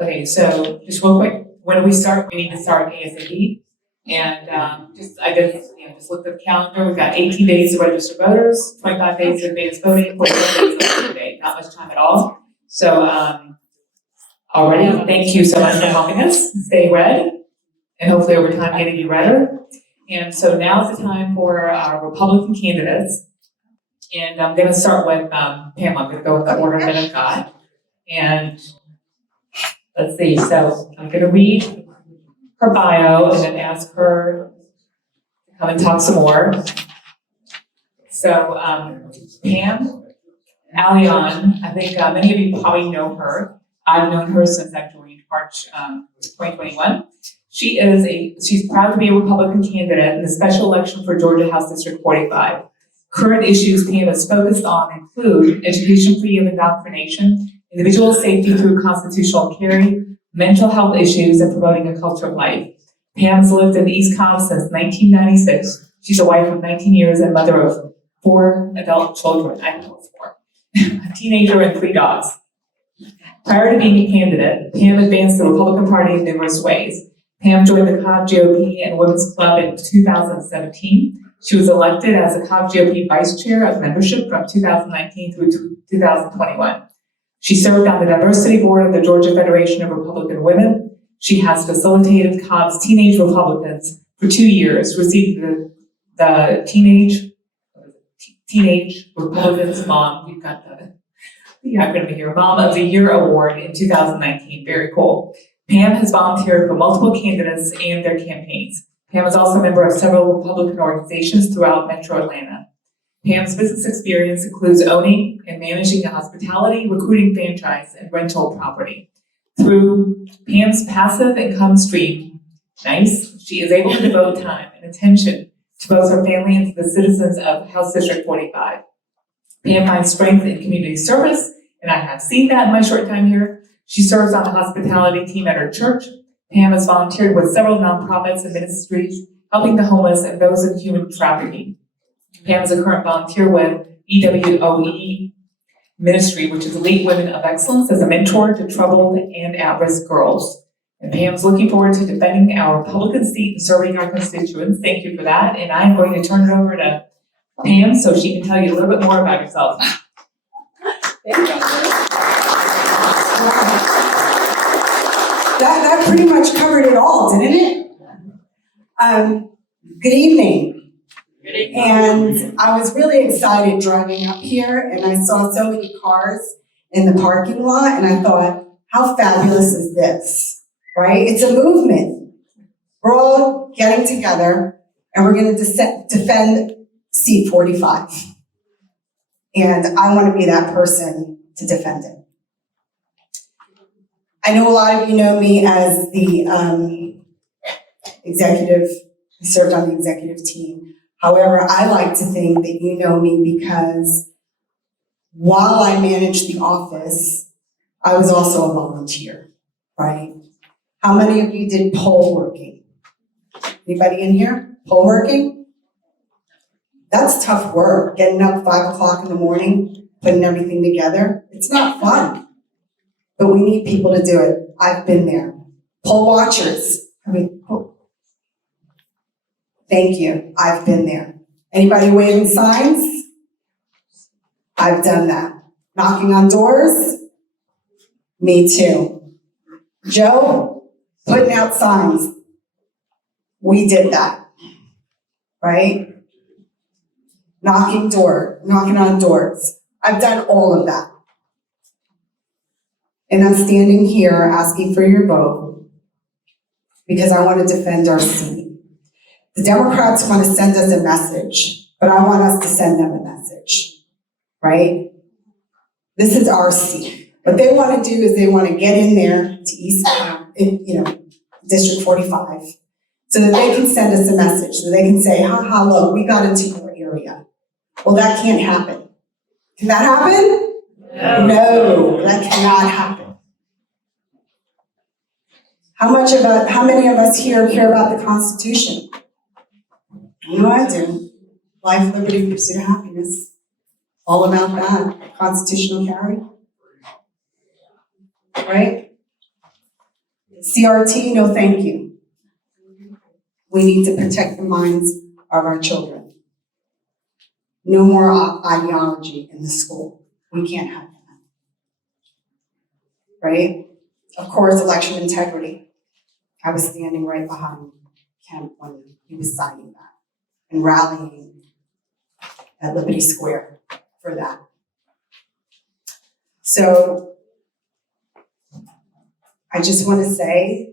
Okay, so just real quick, when do we start? We need to start ASAP. And just looked at the calendar. We've got 18 days to register voters, 25 days of advance voting, 45 days of election day. Not much time at all. So already, thank you so much for helping us stay red, and hopefully over time getting you redder. And so now's the time for our Republican candidates. And I'm going to start with Pam. I'm going to go with the order that I've got. And let's see, so I'm gonna read her bio and then ask her to come and talk some more. So, Pam Allion, I think many of you probably know her. I've known her since I joined March 2021. She's proud to be a Republican candidate in the special election for Georgia House District 45. Current issues Pam is focused on include education freedom and indoctrination, individual safety through constitutional carry, mental health issues, and promoting a culture of life. Pam's lived in East Cobb since 1996. She's a wife of 19 years and mother of 4 adult children. I know it's 4. A teenager and 3 dogs. Prior to being a candidate, Pam advanced the Republican Party in numerous ways. Pam joined the Cobb GOP and Women's Club in 2017. She was elected as the Cobb GOP Vice Chair of Membership from 2019 through 2021. She served on the Diversity Board of the Georgia Federation of Republican Women. She has facilitated Cobb's Teenage Republicans for 2 years, receiving the Teenage Republicans Mom, you've got the acronym here, Mom of the Year Award in 2019. Very cool. Pam has volunteered for multiple candidates and their campaigns. Pam is also a member of several Republican organizations throughout Metro Atlanta. Pam's business experience includes owning and managing a hospitality, recruiting franchise, and rental property. Through Pam's passive income stream, she is able to devote time and attention to both her family and to the citizens of House District 45. Pam finds strength in community service, and I have seen that in my short time here. She serves on the hospitality team at her church. Pam has volunteered with several nonprofits and ministries, helping the homeless and those in human trafficking. Pam is a current volunteer with EWOE Ministry, which is Elite Women of Excellence, as a mentor to troubled and at-risk girls. And Pam's looking forward to defending our Republican seat and serving our constituents. Thank you for that. And I'm going to turn it over to Pam so she can tell you a little bit more about yourself. That pretty much covered it all, didn't it? Good evening. And I was really excited driving up here, and I saw so many cars in the parking lot, and I thought, how fabulous is this, right? It's a movement. We're all getting together, and we're gonna defend seat 45. And I wanna be that person to defend it. I know a lot of you know me as the executive, I served on the executive team. However, I like to think that you know me because while I managed the office, I was also a volunteer, right? How many of you did poll working? Anybody in here? Poll working? That's tough work, getting up 5 o'clock in the morning, putting everything together. It's not fun, but we need people to do it. I've been there. Poll watchers. Thank you. I've been there. Anybody waving signs? I've done that. Knocking on doors? Me too. Joe, putting out signs. We did that. Right? Knocking on doors. I've done all of that. And I'm standing here asking for your vote because I want to defend our seat. The Democrats want to send us a message, but I want us to send them a message, right? This is our seat. What they want to do is they want to get in there to District 45, so that they can send us a message, so they can say, look, we got into your area. Well, that can't happen. Can that happen? No, that cannot happen. How many of us here care about the Constitution? You know I do. Life, liberty, pursuit of happiness. All about that. Constitutional carry. Right? CRT, no thank you. We need to protect the minds of our children. No more ideology in the school. We can't have that. Right? Of course, election integrity. I was standing right behind Kemp when he was signing that and rallying at Liberty Square for that. So I just want to say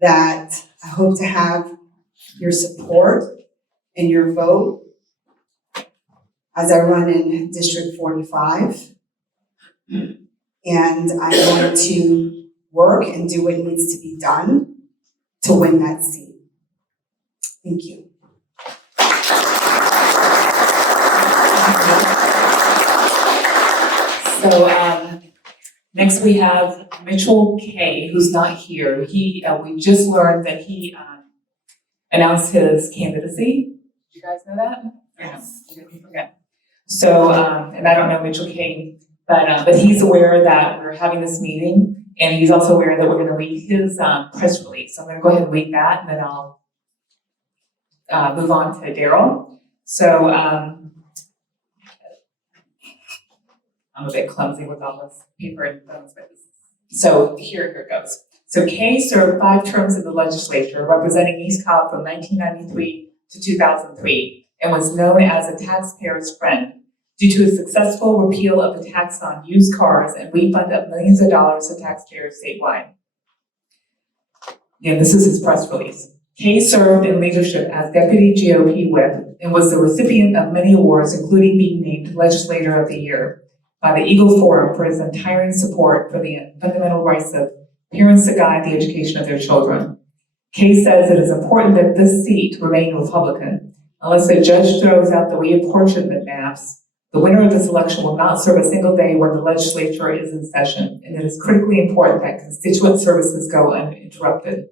that I hope to have your support and your vote as I run in District 45. And I want to work and do what needs to be done to win that seat. Thank you. So next we have Mitchell K, who's not here. We just learned that he announced his candidacy. Did you guys know that? Yes. Okay. So, and I don't know Mitchell K, but he's aware that we're having this meeting, and he's also aware that we're going to read his press release. So I'm going to go ahead and read that, and then I'll move on to Daryl. So I'm a bit clumsy with all this paper and thumbs, but so here it goes. So Kay served 5 terms in the legislature, representing East Cobb from 1993 to 2003, and was known as a taxpayer's friend due to a successful repeal of the tax on used cars and refund of millions of dollars to taxpayers statewide. And this is his press release. Kay served in leadership as Deputy GOP Whip and was the recipient of many awards, including being named Legislator of the Year by the Eagle Forum for his untiring support for the fundamental rights of parents to guide the education of their children. Kay says it is important that this seat remain Republican. Unless a judge throws out the reapportionment maps, the winner of this election will not serve a single day when the legislature is in session, and it is critically important that constituent services go uninterrupted.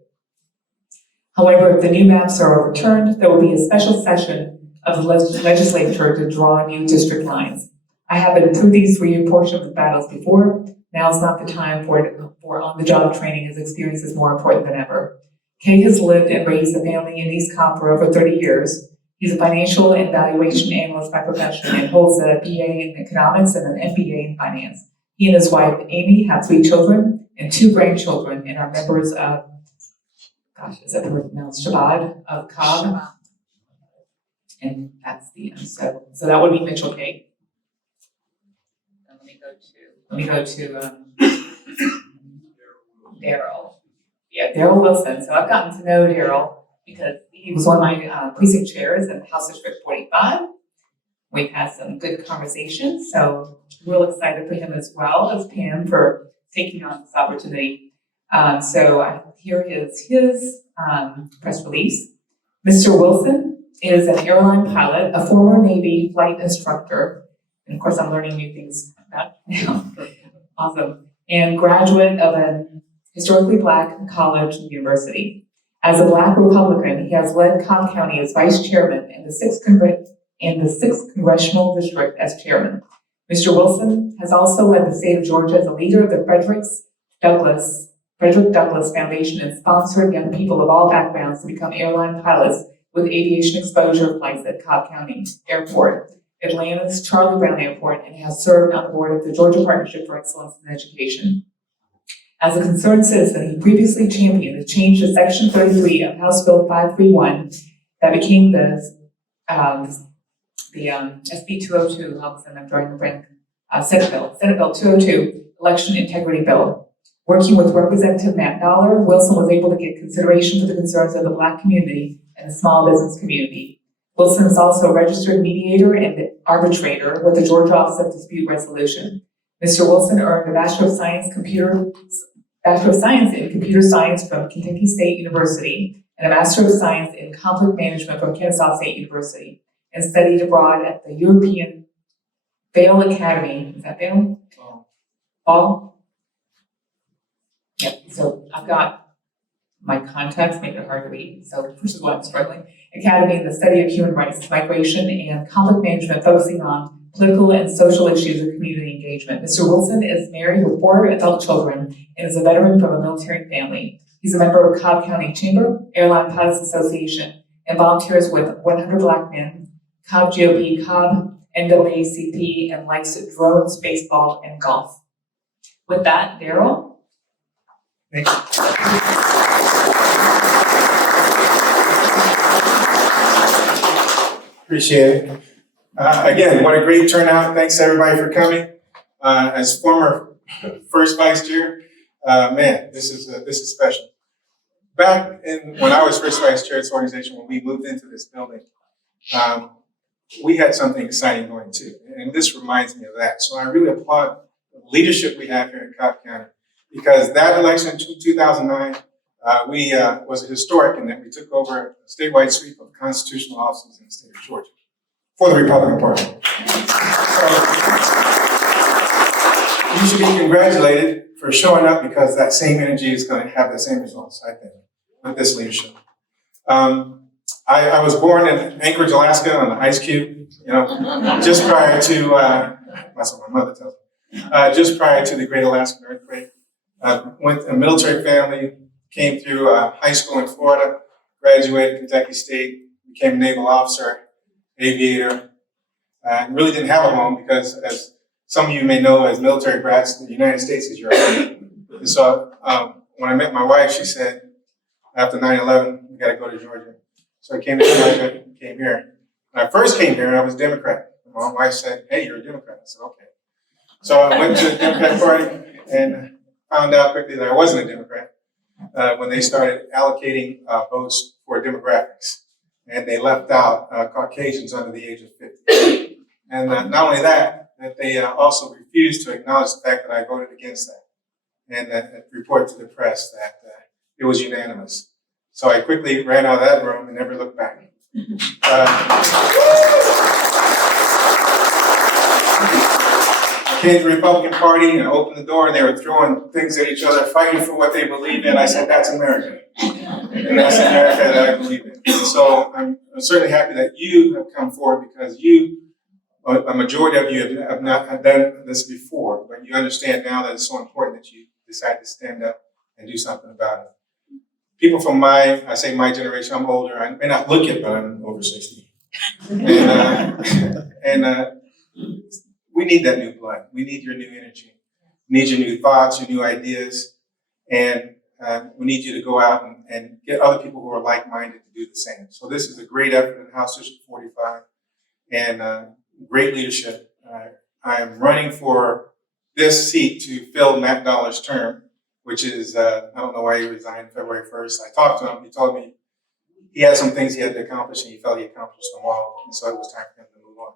However, if the new maps are overturned, there will be a special session of the legislature to draw new district lines. I have been through these reapportionment battles before. Now is not the time for on-the-job training, as experience is more important than ever. Kay has lived and raised a family in East Cobb for over 30 years. He's a financial and valuation analyst by profession and holds a BA in economics and an MBA in finance. He and his wife, Amy, have 3 children and 2 grandchildren and are members of, is that the word pronounced, Shabbat of Cobb? And that's the end. So that would be Mitchell K. Let me go to Daryl. Yeah, Daryl Wilson. So I've gotten to know Daryl because he was one of my precinct chairs in House District 45. We've had some good conversations, so real excited for him as well as Pam for taking on this opportunity. So here is his press release. Mr. Wilson is an airline pilot, a former Navy flight instructor, and of course I'm learning new things about now. Awesome. And graduate of an historically Black college and university. As a Black Republican, he has led Cobb County as vice chairman and the 6th congressional district as chairman. Mr. Wilson has also led the state of Georgia as a leader of the Fredericks Douglass Frederick Douglass Foundation and sponsored young people of all backgrounds to become airline pilots with aviation exposure flights at Cobb County Airport, Atlanta's Charlie Brown Airport, and has served on the board of the Georgia Partnership for Excellence in Education. As a concerned citizen, he previously championed the change to Section 33 of House Bill 531 that became the SB 202, all of a sudden I'm drawing the blank, Senate Bill 202, Election Integrity Bill. Working with Representative Matt Dollar, Wilson was able to get consideration for the concerns of the Black community and the small business community. Wilson is also a registered mediator and arbitrator with the Georgia Office of Dispute Resolution. Mr. Wilson earned a Bachelor of Science in Computer Science from Kentucky State University and a Master of Science in Conflict Management from Kennesaw State University, and studied abroad at the European Vail Academy. Is that Vail? Ball? Yep, so I've got my contacts, make it hard to read. So first of all, I'm struggling. Academy in the study of human rights, migration, and conflict management, focusing on political and social issues of community engagement. Mr. Wilson is married with 4 adult children and is a veteran from a military family. He's a member of Cobb County Chamber, Airline Pilots Association, and volunteers with 100 Black Men, Cobb GOP, Cobb NAACP, and likes drones, baseball, and golf. With that, Daryl. Thank you. Appreciate it. Again, what a great turnout. Thanks everybody for coming. As former first vice chair, man, this is special. Back when I was first vice chair of this organization, when we moved into this building, we had something exciting going too. And this reminds me of that. So I really applaud the leadership we have here in Cobb County, because that election in 2009 was historic in that we took over a statewide sweep of constitutional offices in the state of Georgia for the Republican Party. So you should be congratulated for showing up, because that same energy is going to have the same results, I think, with this leadership. I was born in Anchorage, Alaska, on the ice cube, just prior to, that's what my mother tells me, just prior to the Great Alaskan Earthquake. Went to a military family, came through high school in Florida, graduated Kentucky State, became a naval officer, aviator. Really didn't have a home because, as some of you may know, as military brats, the United States is your home. And so when I met my wife, she said, after 9/11, we got to go to Georgia. So I came to Georgia, came here. When I first came here, I was Democrat. My wife said, "Hey, you're a Democrat." I said, "Okay." So I went to the Democrat Party and found out quickly that I wasn't a Democrat when they started allocating votes for demographics. And they left out Caucasians under the age of 50. And not only that they also refused to acknowledge the fact that I voted against that. And report to the press that it was unanimous. So I quickly ran out of that room and never looked back. I came to the Republican Party and I opened the door and they were throwing things at each other, fighting for what they believe in. I said, that's America. And that's the America that I believe in. And so I'm certainly happy that you have come forward, because a majority of you have not done this before, but you understand now that it's so important that you decide to stand up and do something about it. People from my generation, I'm older, I may not look it, but I'm over 60. And we need that new blood. We need your new energy. We need your new thoughts, your new ideas. And we need you to go out and get other people who are like-minded to do the same. So this is a great effort in House District 45 and great leadership. I am running for this seat to fill Matt Dollar's term, which is, I don't know why he resigned February 1st. I talked to him. He told me he had some things he had to accomplish and he felt he accomplished them all. And so it was time for him to move on.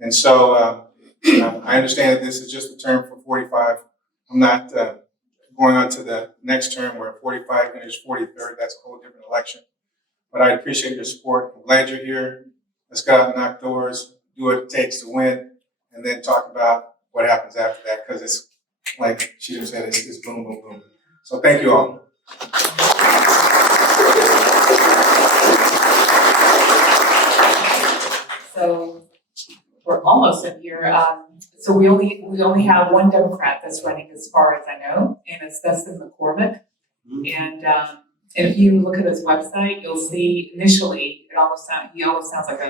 And so I understand that this is just a term for 45. I'm not going on to the next term where 45 finished 43rd. That's a whole different election. But I appreciate your support. I'm glad you're here. Let's go out and knock doors, do what it takes to win, and then talk about what happens after that, because it's like she just said, it's boom, boom, boom. So thank you all. So we're almost in here. So we only have one Democrat that's running as far as I know, and it's Dustin McCormick. And if you look at his website, you'll see initially he almost sounds like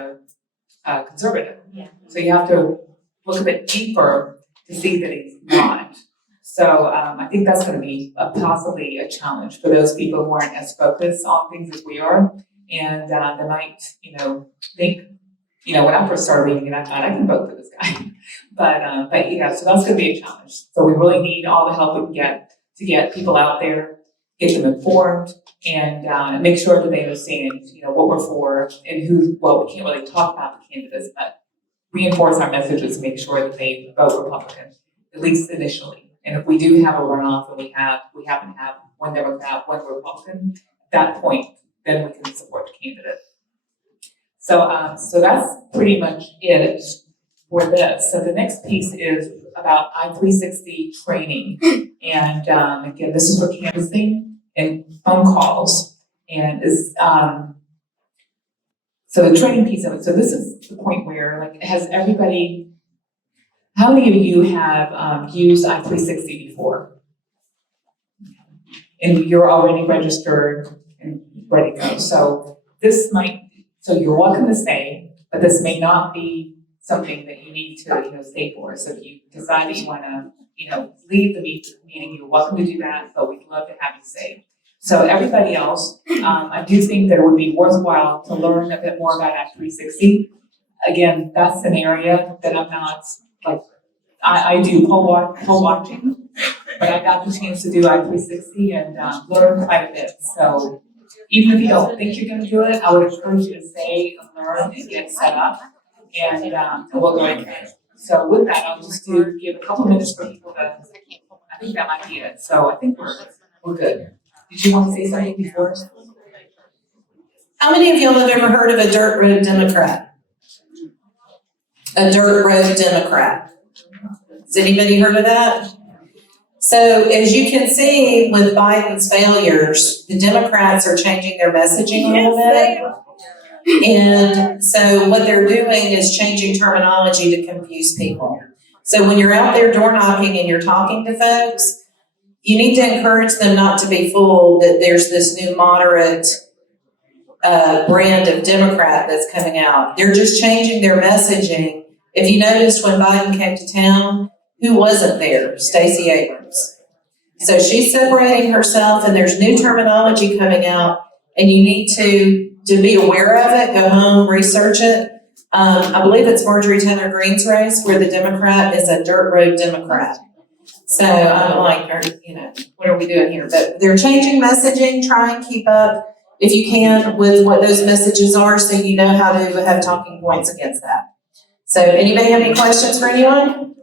a conservative. Yeah. So you have to look a bit deeper to see that he's not. So I think that's going to be possibly a challenge for those people who aren't as focused on things as we are, and they might, think, when I first started reading it, I thought I can vote for this guy, but yeah, so that's going to be a challenge. So we really need all the help we can get to get people out there, get them informed, and make sure that they understand, what we're for and well, we can't really talk about the candidates, but reinforce our messages, make sure that they vote Republican, at least initially. And if we do have a runoff and we happen to have one Democrat, one Republican, at that point, then we can support the candidate. So, so that's pretty much it for this. So the next piece is about I-360 training. And again, this is for canvassing and phone calls. And so the training piece of it, so this is the point where, how many of you have used I-360 before? And you're already registered and ready to go. So you're welcome to stay, but this may not be something that you need to, stay for. So if you decide that you want to, leave the meeting, you're welcome to do that, but we'd love to have you stay. So everybody else, I do think that it would be worthwhile to learn a bit more about I-360. Again, that's an area that I'm not, I do poll watching, but I got the chance to do I-360 and learn quite a bit. So even if you don't think you're going to do it, I would encourage you to stay and learn and get set up, and we'll go ahead. So with that, I'll just give a couple minutes for people to, I think that might be it. So I think we're good. Did you want to say something before? How many of y'all have ever heard of a dirt road Democrat? A dirt road Democrat. Has anybody heard of that? So as you can see with Biden's failures, the Democrats are changing their messaging a little bit. And so what they're doing is changing terminology to confuse people. So when you're out there door knocking and you're talking to folks, you need to encourage them not to be fooled that there's this new moderate brand of Democrat that's coming out. They're just changing their messaging. If you noticed when Biden came to town, who wasn't there? Stacey Abrams. So she's separating herself, and there's new terminology coming out, and you need to be aware of it, go home, research it. I believe it's Marjorie Taylor Greene's race where the Democrat is a dirt road Democrat. So I'm like, what are we doing here? But they're changing messaging, try and keep up if you can with what those messages are so you know how to have talking points against that. So anybody have any questions for anyone?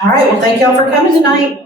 All right, well, thank y'all for coming tonight.